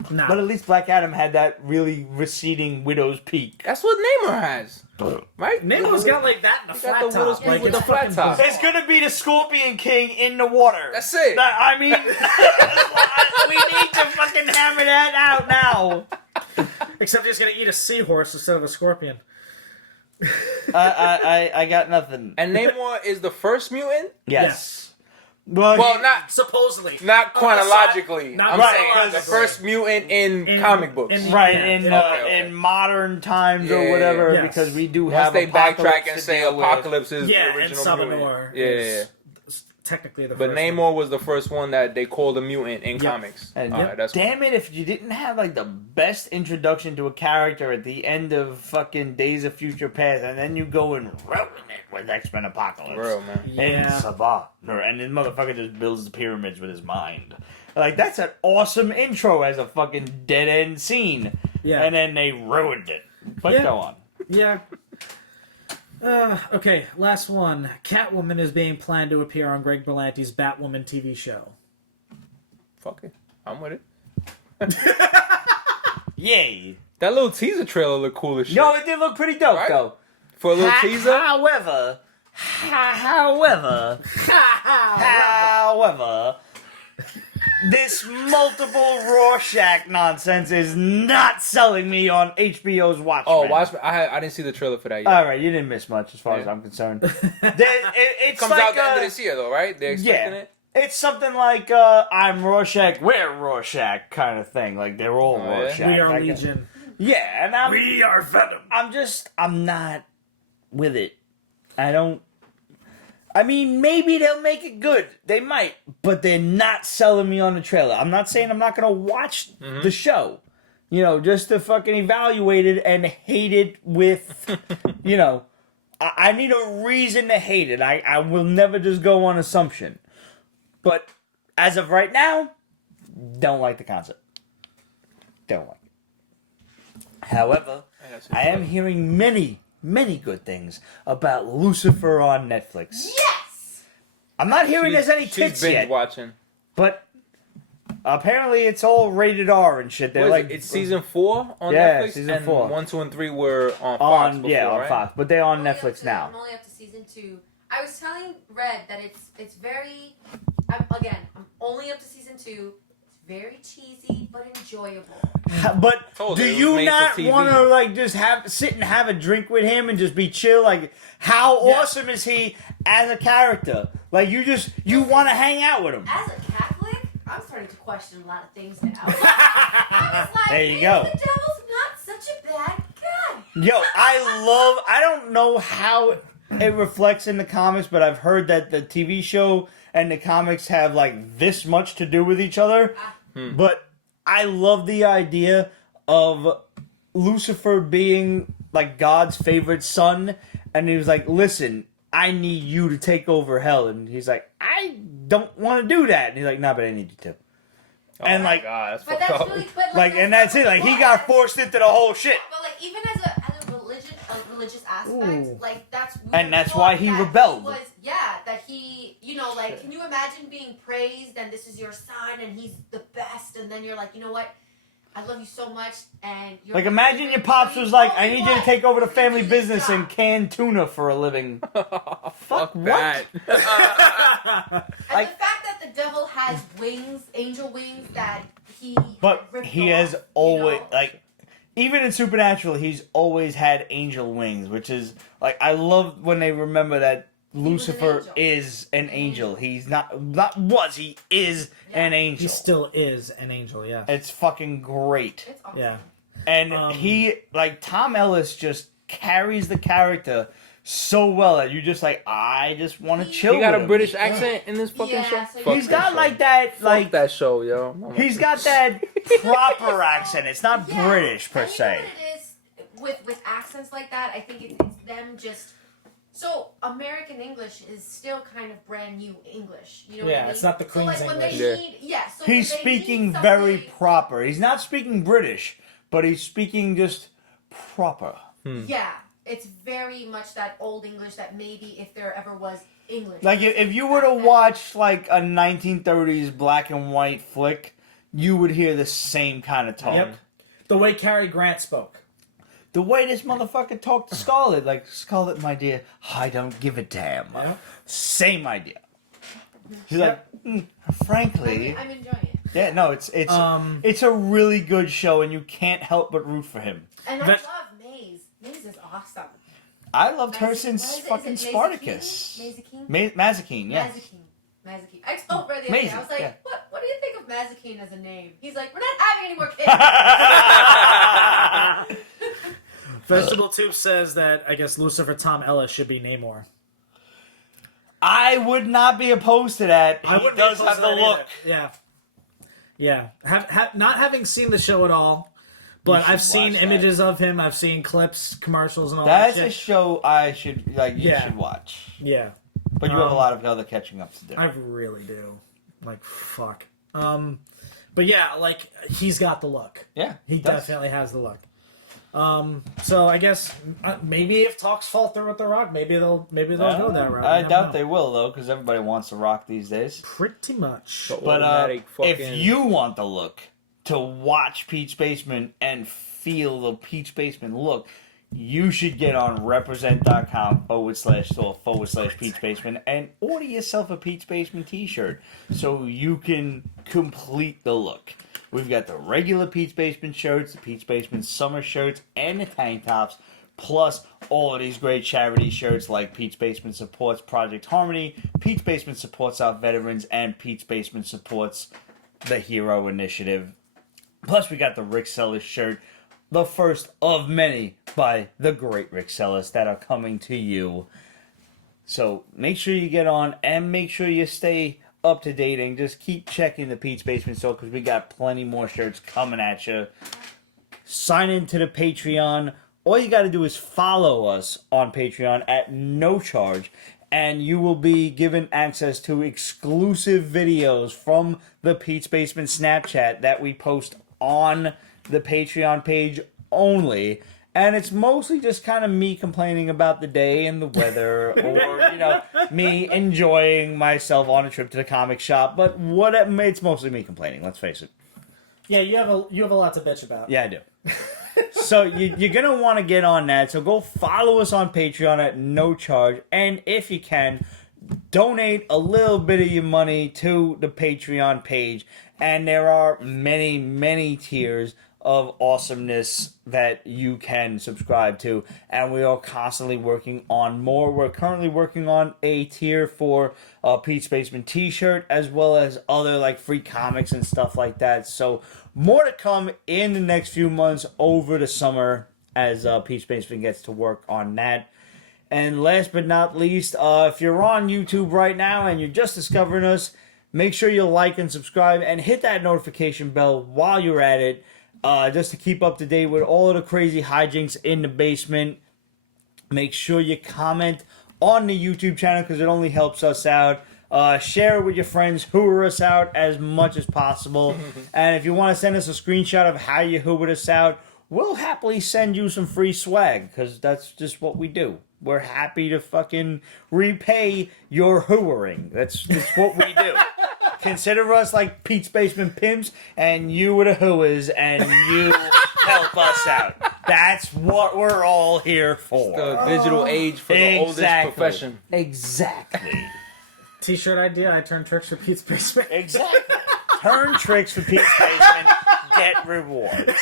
Nah. But at least Black Adam had that really receding widow's peak. That's what Namor has, right? Namor's got like that in the He got flat the Will top. Smith Like with it's the flat fucking top. bizarre. It's gonna be the Scorpion King in the water. That's it. I mean, we need to fucking hammer that out now. Except he's gonna eat a seahorse instead of a scorpion. I got nothing. And Namor is the first mutant. Yes. Well, Well, not Supposedly. chronologically. Not I'm right, saying the because- first mutant in In- comic books. in- right Yeah. Okay. in modern times or Yeah, whatever, yes. because we do Once have they Apocalypse backtrack and to say deal with. Apocalypse is Yeah, the and original Salvador mutant. Yeah, is technically the But first Namor one. was the first one that they called a mutant in comics. And All right, that's damn it, if you didn't have like the best introduction to a character at the end of fucking Days of Future Past, and then you go and ruin it with X-Men Apocalypse. real, man. And Yeah. Sabah. And this motherfucker just builds the pyramids with his mind. Like, that's an awesome intro as a fucking dead-end scene. Yeah. And then they ruined it. But Yeah. go on. Yeah. Okay, last one. Catwoman is being planned to appear on Greg Berlanti's Batwoman TV show. Fuck it. I'm with it. Yay. That little teaser trailer looked cool as shit. No, it did look pretty dope, Right? though. For a little teaser? However, this multiple Rorschach nonsense is not selling me on HBO's Watchmen. Oh, Watchmen. I didn't see the trailer for that yet. All right, you didn't miss much as far as Yeah. I'm concerned. It's Comes like out the end of this year, though, right? They're expecting it? It's something like I'm Rorschach, we're Rorschach kind of thing. Like they're all Oh, yeah? Rorschach. We are Like, Legion. Yeah, and We are Venom. I'm not with it. I mean, maybe they'll make it good. They might, but they're not selling me on the trailer. I'm not saying I'm not gonna watch the show, just to fucking evaluate it and hate it with, I need a reason to hate it. I will never just go on assumption. But as of right now, don't like the concept. Don't like it. However, I am hearing many, many good things about Lucifer on Netflix. Yes! I'm not hearing there's any She's tits binge yet, watching. but apparently it's all rated R and shit. They're What is like it? It's season 4 on Yeah, Netflix? season and 4. 1, 2, and 3 were on Fox before, on right? Fox, but they're on I'm only Netflix up to- now. I'm only up to season 2. I was telling Red that it's very. I'm only up to season 2. It's very cheesy but enjoyable. But Told do you, it was you made for not TV. want to like just sit and have a drink with him and just be chill? Like, how awesome is he as a character? Like, you want to hang out with him. As a Catholic, I'm starting to question a lot of things now. I was like, There you maybe go. the devil's not such a bad guy. Yo, I don't know how it reflects in the comics, but I've heard that the TV show and the comics have like this much to do with each other. But I love the idea of Lucifer being like God's favorite son, and he was like, "Listen, I need you to take over hell," and he's like, "I don't want to do that," and he's like, "Nah, but I need you to." Oh And, my like- God, that's But fucked that's up. really, but Like, and that's it. Like, he got forced into the whole shit. But like, even as a religious aspect, Ooh. like that's weird. And that's thought why he that rebelled. that he, like, can you imagine being praised and this is your son and he's the best, and then you're like, you know what? I love you so much, and you're Like, imagine your pops was like, "I need you to take over the family business and can tuna for a living." Fuck what? that. And like- the fact that the devil has wings, angel wings, that he But ripped he off, has always, know? like, even in Supernatural, he's always had angel wings, which is, like, I love when they remember that was an Lucifer angel. is an angel. He's he is an angel. He still is an angel, yeah. It's fucking great. It's awesome. Yeah. And Tom Ellis just carries the character so well that you just like, I just want to chill He got with a him. British accent in this fucking Yeah, show? so Fuck He's that got show. like that, Fuck like, that show, yo. he's got that proper accent. It's not Yeah, British per and se. You know what it is with accents like that? I think it's them just. So American English is still kind of brand new English. You know what I Yeah, mean? it's not the so Queen's like when English. they Yeah. need, so He's when they need speaking very something- proper. He's not speaking British, but he's speaking just proper. Yeah, it's very much that old English that maybe if there ever was English. Like if you were to watch like a 1930s black and white flick, you would hear the same kind of tone. Yep. The way Cary Grant spoke. The way this motherfucker talked to Scarlett, like, "Scarlett, my dear, I don't give a damn." Yeah. Same idea. She's like, frankly, I'm enjoying it. yeah, no, it's a really good show, and you can't help but root for him. And I That- love Maze. Maze is awesome. I loved her Mazikeen- since what is it? fucking Is it Spartacus. Mazikeen? Mazikeen, yes. Mazikeen. I told Brad the other day, I was like, Amazing, what do you think of Mazikeen as a name? He's like, we're not having any more kids. Vegetable Tube says that I guess Lucifer Tom Ellis should be Namor. I would not be opposed to that. I He wouldn't does be opposed have to the that look. either. Yeah. Not having seen the show at all, but I've seen images of him. I've seen clips, commercials, and all that That's shit. a show I should you Yeah. should watch. Yeah. But you have a lot of other catching up to do. I really do. Like, fuck. But yeah, like, he's got the look. Yeah, He definitely has the look. So I guess maybe if talks fall through with The Rock, maybe they'll go that route. I doubt they will though, because everybody wants The Rock these days. Pretty much. But if you want the look to watch Pete's Basement and feel the Pete's Basement look, you should get on represent.com/store/Pete's Basement and order yourself a Pete's Basement t-shirt so you can complete the look. We've got the regular Pete's Basement shirts, the Pete's Basement summer shirts, and the tank tops, plus all of these great charity shirts like Pete's Basement supports Project Harmony, Pete's Basement supports our veterans, and Pete's Basement supports the Hero Initiative. Plus, we got the Rick Sellis shirt, the first of many by the great Rick Sellis that are coming to you. So make sure you get on and make sure you stay up to date and just keep checking the Pete's Basement store because we got plenty more shirts coming at you. Sign into the Patreon. All you got to do is follow us on Patreon at no charge, and you will be given access to exclusive videos from the Pete's Basement Snapchat that we post on the Patreon page only. And it's mostly just kind of me complaining about the day and the weather, or, me enjoying myself on a trip to the comic shop. But it's mostly me complaining, let's face it. Yeah, you have a lot to bitch about. Yeah, I do. So you're going to want to get on that. So go follow us on Patreon at no charge. And if you can, donate a little bit of your money to the Patreon page. And there are many, many tiers of awesomeness that you can subscribe to, and we are constantly working on more. We're currently working on a tier for Pete's Basement t-shirt, as well as other like free comics and stuff like that. So more to come in the next few months over the summer as Pete's Basement gets to work on that. And last but not least, if you're on YouTube right now and you're just discovering us, make sure you like and subscribe and hit that notification bell while you're at it. Just to keep up to date with all of the crazy hijinks in the basement. Make sure you comment on the YouTube channel because it only helps us out. Share it with your friends. Hoover us out as much as possible. And if you want to send us a screenshot of how you hoovered us out, we'll happily send you some free swag because that's just what we do. We're happy to fucking repay your hoovering. That's what we do. Consider us like Pete's Basement pimps, and you were the hooers, and you help us out. That's what we're all here for. The digital age for the oldest profession. Exactly. T-shirt idea, I turn tricks for Pete's Basement. Exactly. Turn tricks for Pete's Basement, get rewards.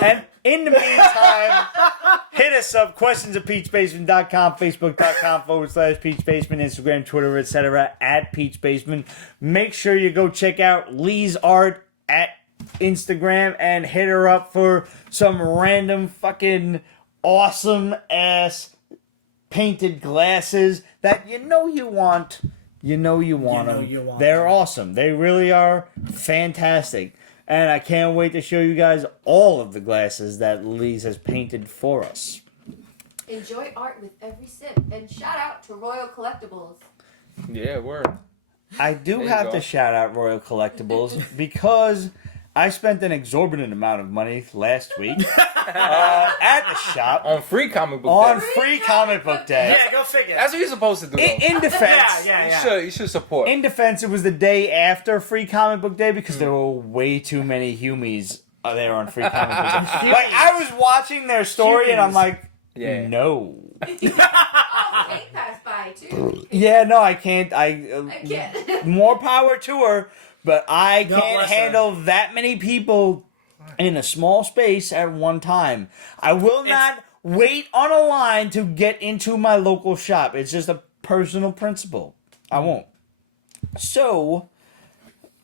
And in the meantime, hit us up, questions@peachbasement.com, facebook.com/Peach Basement, Instagram, Twitter, etc. @Peach Basement. Make sure you go check out Lee's art at Instagram and hit her up for some random fucking awesome ass painted glasses that you want. You want them. They're awesome. They really are fantastic. And I can't wait to show you guys all of the glasses that Lee's has painted for us. Enjoy art with every sip. And shout out to Royal Collectibles. Yeah, word. I do have to shout out Royal Collectibles because I spent an exorbitant amount of money last week at the shop on free comic book day. Free comic book day. Yeah, go figure. That's what you're supposed to do. In defense, You should support. In defense, it was the day after free comic book day because there were way too many Humies there on free comic book day. Like I was watching their story and I'm like, no. Kate passed by too. Yeah, no, I can't. I can't. More power to her. But I God can't bless handle that many people in a small space at one time. I will not wait on a line to get into my local shop. It's just a personal principle. I won't. So,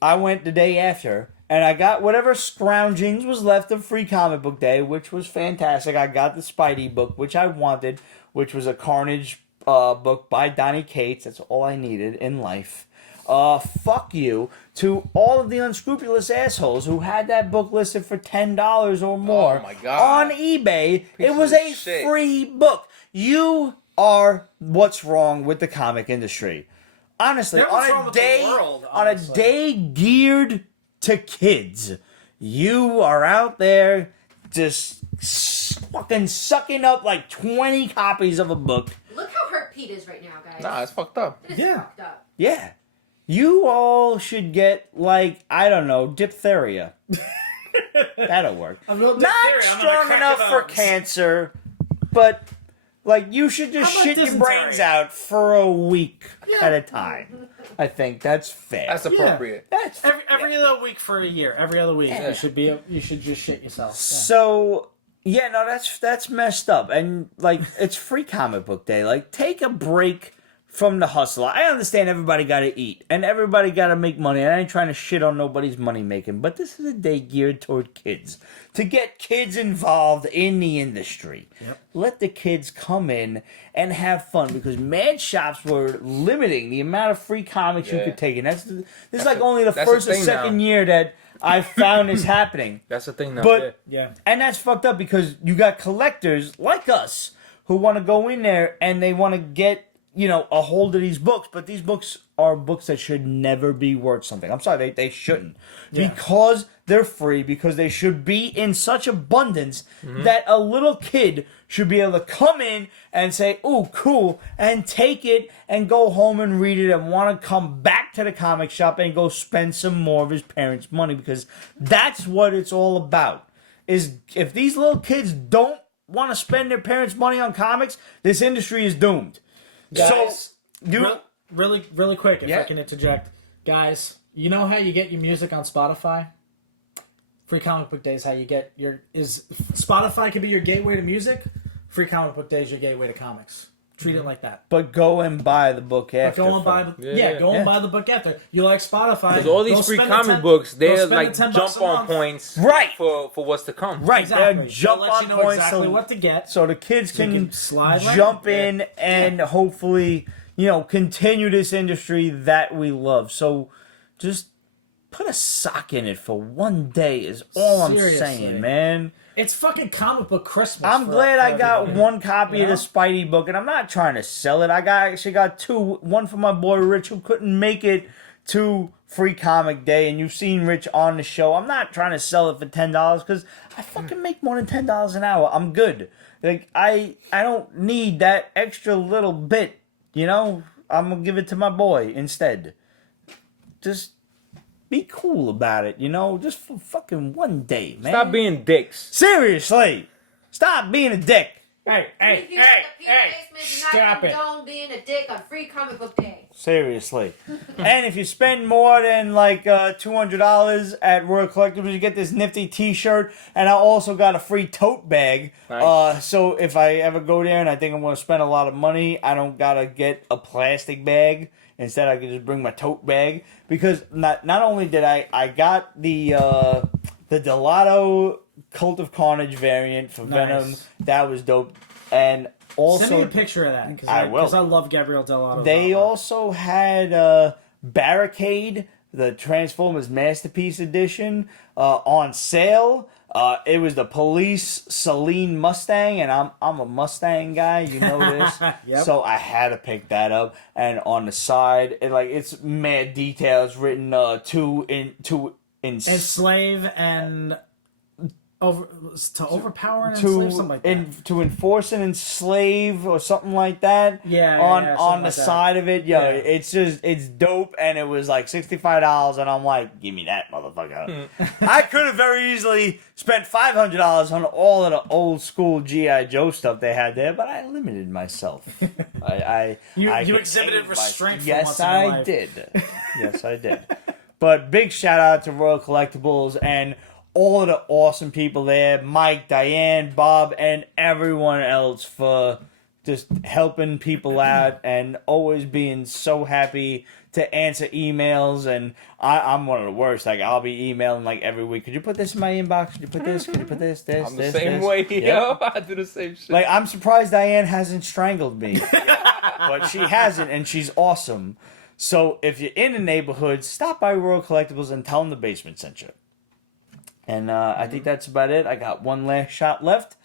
I went the day after, and I got whatever scroungings was left of Free Comic Book Day, which was fantastic. I got the Spidey book, which I wanted, which was a Carnage book by Donny Cates. That's all I needed in life. Fuck you to all of the unscrupulous assholes who had that book listed for $10 or more Oh my God. on eBay. It Pieces was of a shit. free book. You are what's wrong with the comic industry. Honestly, They're what's wrong on a with the day world, on a honestly. day geared to kids, you are out there just fucking sucking up like 20 copies of a book. Look how hurt Pete is right now, guys. Nah, it's fucked up. It is Yeah. fucked up. Yeah. You all should get, like, I don't know, diphtheria. That'll work. A little Not diphtheria, I'm gonna strong crack enough your for bones. cancer, but, like, you should just How about shit your dysentery? brains out for a week at a time. I think that's fair. That's appropriate. That's Every other week for a year. Every other week, Yeah. you should just shit yourself. Yeah. So yeah, no, that's messed up. And like, it's free comic book day. Like, take a break from the hustle. I understand everybody got to eat and everybody got to make money. I ain't trying to shit on nobody's money making, but this is a day geared toward kids to get kids involved in the industry. Yep. Let the kids come in and have fun, because mad shops were limiting the amount of free comics you Yeah. could take. And this is like only the that's first the or thing second now. year that I found this happening. That's the thing now. But Yeah. and that's fucked up, because you got collectors like us who want to go in there and they want to get, you know, a hold of these books, but these books are books that should never be worth something. I'm sorry, they shouldn't. Yeah. Because they're free, because they should be in such abundance that a little kid should be able to come in and say, "Ooh, cool," and take it and go home and read it and want to come back to the comic shop and go spend some more of his parents' money, because that's what it's all about. Is if these little kids don't want to spend their parents' money on comics, this industry is doomed. Guys, So, you really quick, if Yeah. I can interject, guys. You know how you get your music on Spotify? Free Comic Book Day is how you get your. Is Spotify can be your gateway to music. Free Comic Book Day is your gateway to comics. Treat it like that. but go and buy the book But after. go and buy, go Yeah. and buy the book after. You like Spotify? Because all go these free spend the comic 10 books, go they're spend like the $10 jump a on month. points Right. for what's to come. Right, Exactly. they're jump They'll let on you know points exactly so, what to get. so the kids So you can can slide right jump in. in and hopefully, you know, continue this industry that we love. So just put a sock in it for one day is all I'm Seriously. saying, man. It's fucking comic book Christmas. I'm for- glad for I got everybody. one copy You of the know? Spidey book, and I'm not trying to sell it. I actually got two. One for my boy Rich, who couldn't make it to Free Comic Day, and you've seen Rich on the show. I'm not trying to sell it for $10 because I fucking make more than $10 an hour. I'm good. Like I don't need that extra little bit. You know, I'm gonna give it to my boy instead. Just be cool about it. You know, just for fucking one day, man. Stop being dicks. Seriously, stop being a dick. Hey, hey, Here hey, at the Pete hey! Basement, do Stop not it! condone being a dick on Free Comic Book Day. Seriously. And if you spend more than like $200 at Royal Collectibles, you get this nifty T-shirt, and I also got a free tote bag. Nice. So if I ever go there and I think I'm going to spend a lot of money, I don't gotta get a plastic bag. Instead, I can just bring my tote bag, because not only did I got the Delato Cult of Carnage variant for Venom. Nice. That was dope, and also Send me a picture of that because I will. I love Gabriel Dell'Otto. they also had Barricade, the Transformers Masterpiece Edition, on sale. It was the Police Celine Mustang, and I'm a Mustang guy, you know this. Yep. So I had to pick that up. And on the side, it's mad details written to enslave and overpower and enslave, something like that. to enforce and enslave or something like that. Yeah, on yeah, on something the like that. side of it, yo, Yeah. it's dope, and it was like $65, and I'm like, give me that motherfucker. I could have very easily spent $500 on all of the old school GI Joe stuff they had there, but I limited myself. I You contained exhibited restraint for Yes, once in your I life. did. Yes, I did. But big shout out to Royal Collectibles and all of the awesome people there, Mike, Diane, Bob, and everyone else for just helping people out and always being so happy to answer emails. And I'm one of the worst. Like, I'll be emailing like every week. Could you put this in my inbox? Could you put this? Could you put this? I'm the same way, yo. I do the same shit. Like, I'm surprised Diane hasn't strangled me, but she hasn't, and she's awesome. So if you're in the neighborhood, stop by Royal Collectibles and tell them the basement sent you. And I think that's about it. I got one last shot left.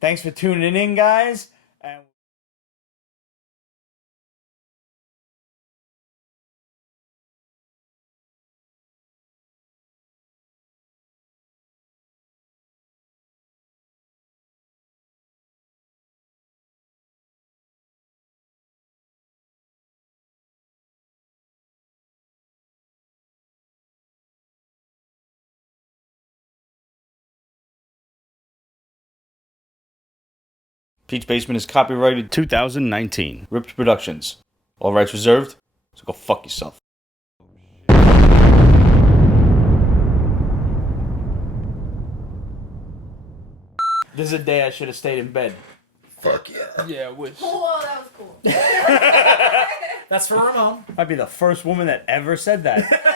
Thanks for tuning in, guys. And Pete's Basement is copyrighted 2019. Ripped Productions. All rights reserved. So go fuck yourself. This is a day I should have stayed in bed. Fuck yeah. Yeah, I wish. Oh, that was cool. That's for Ramon. Might be the first woman that ever said that.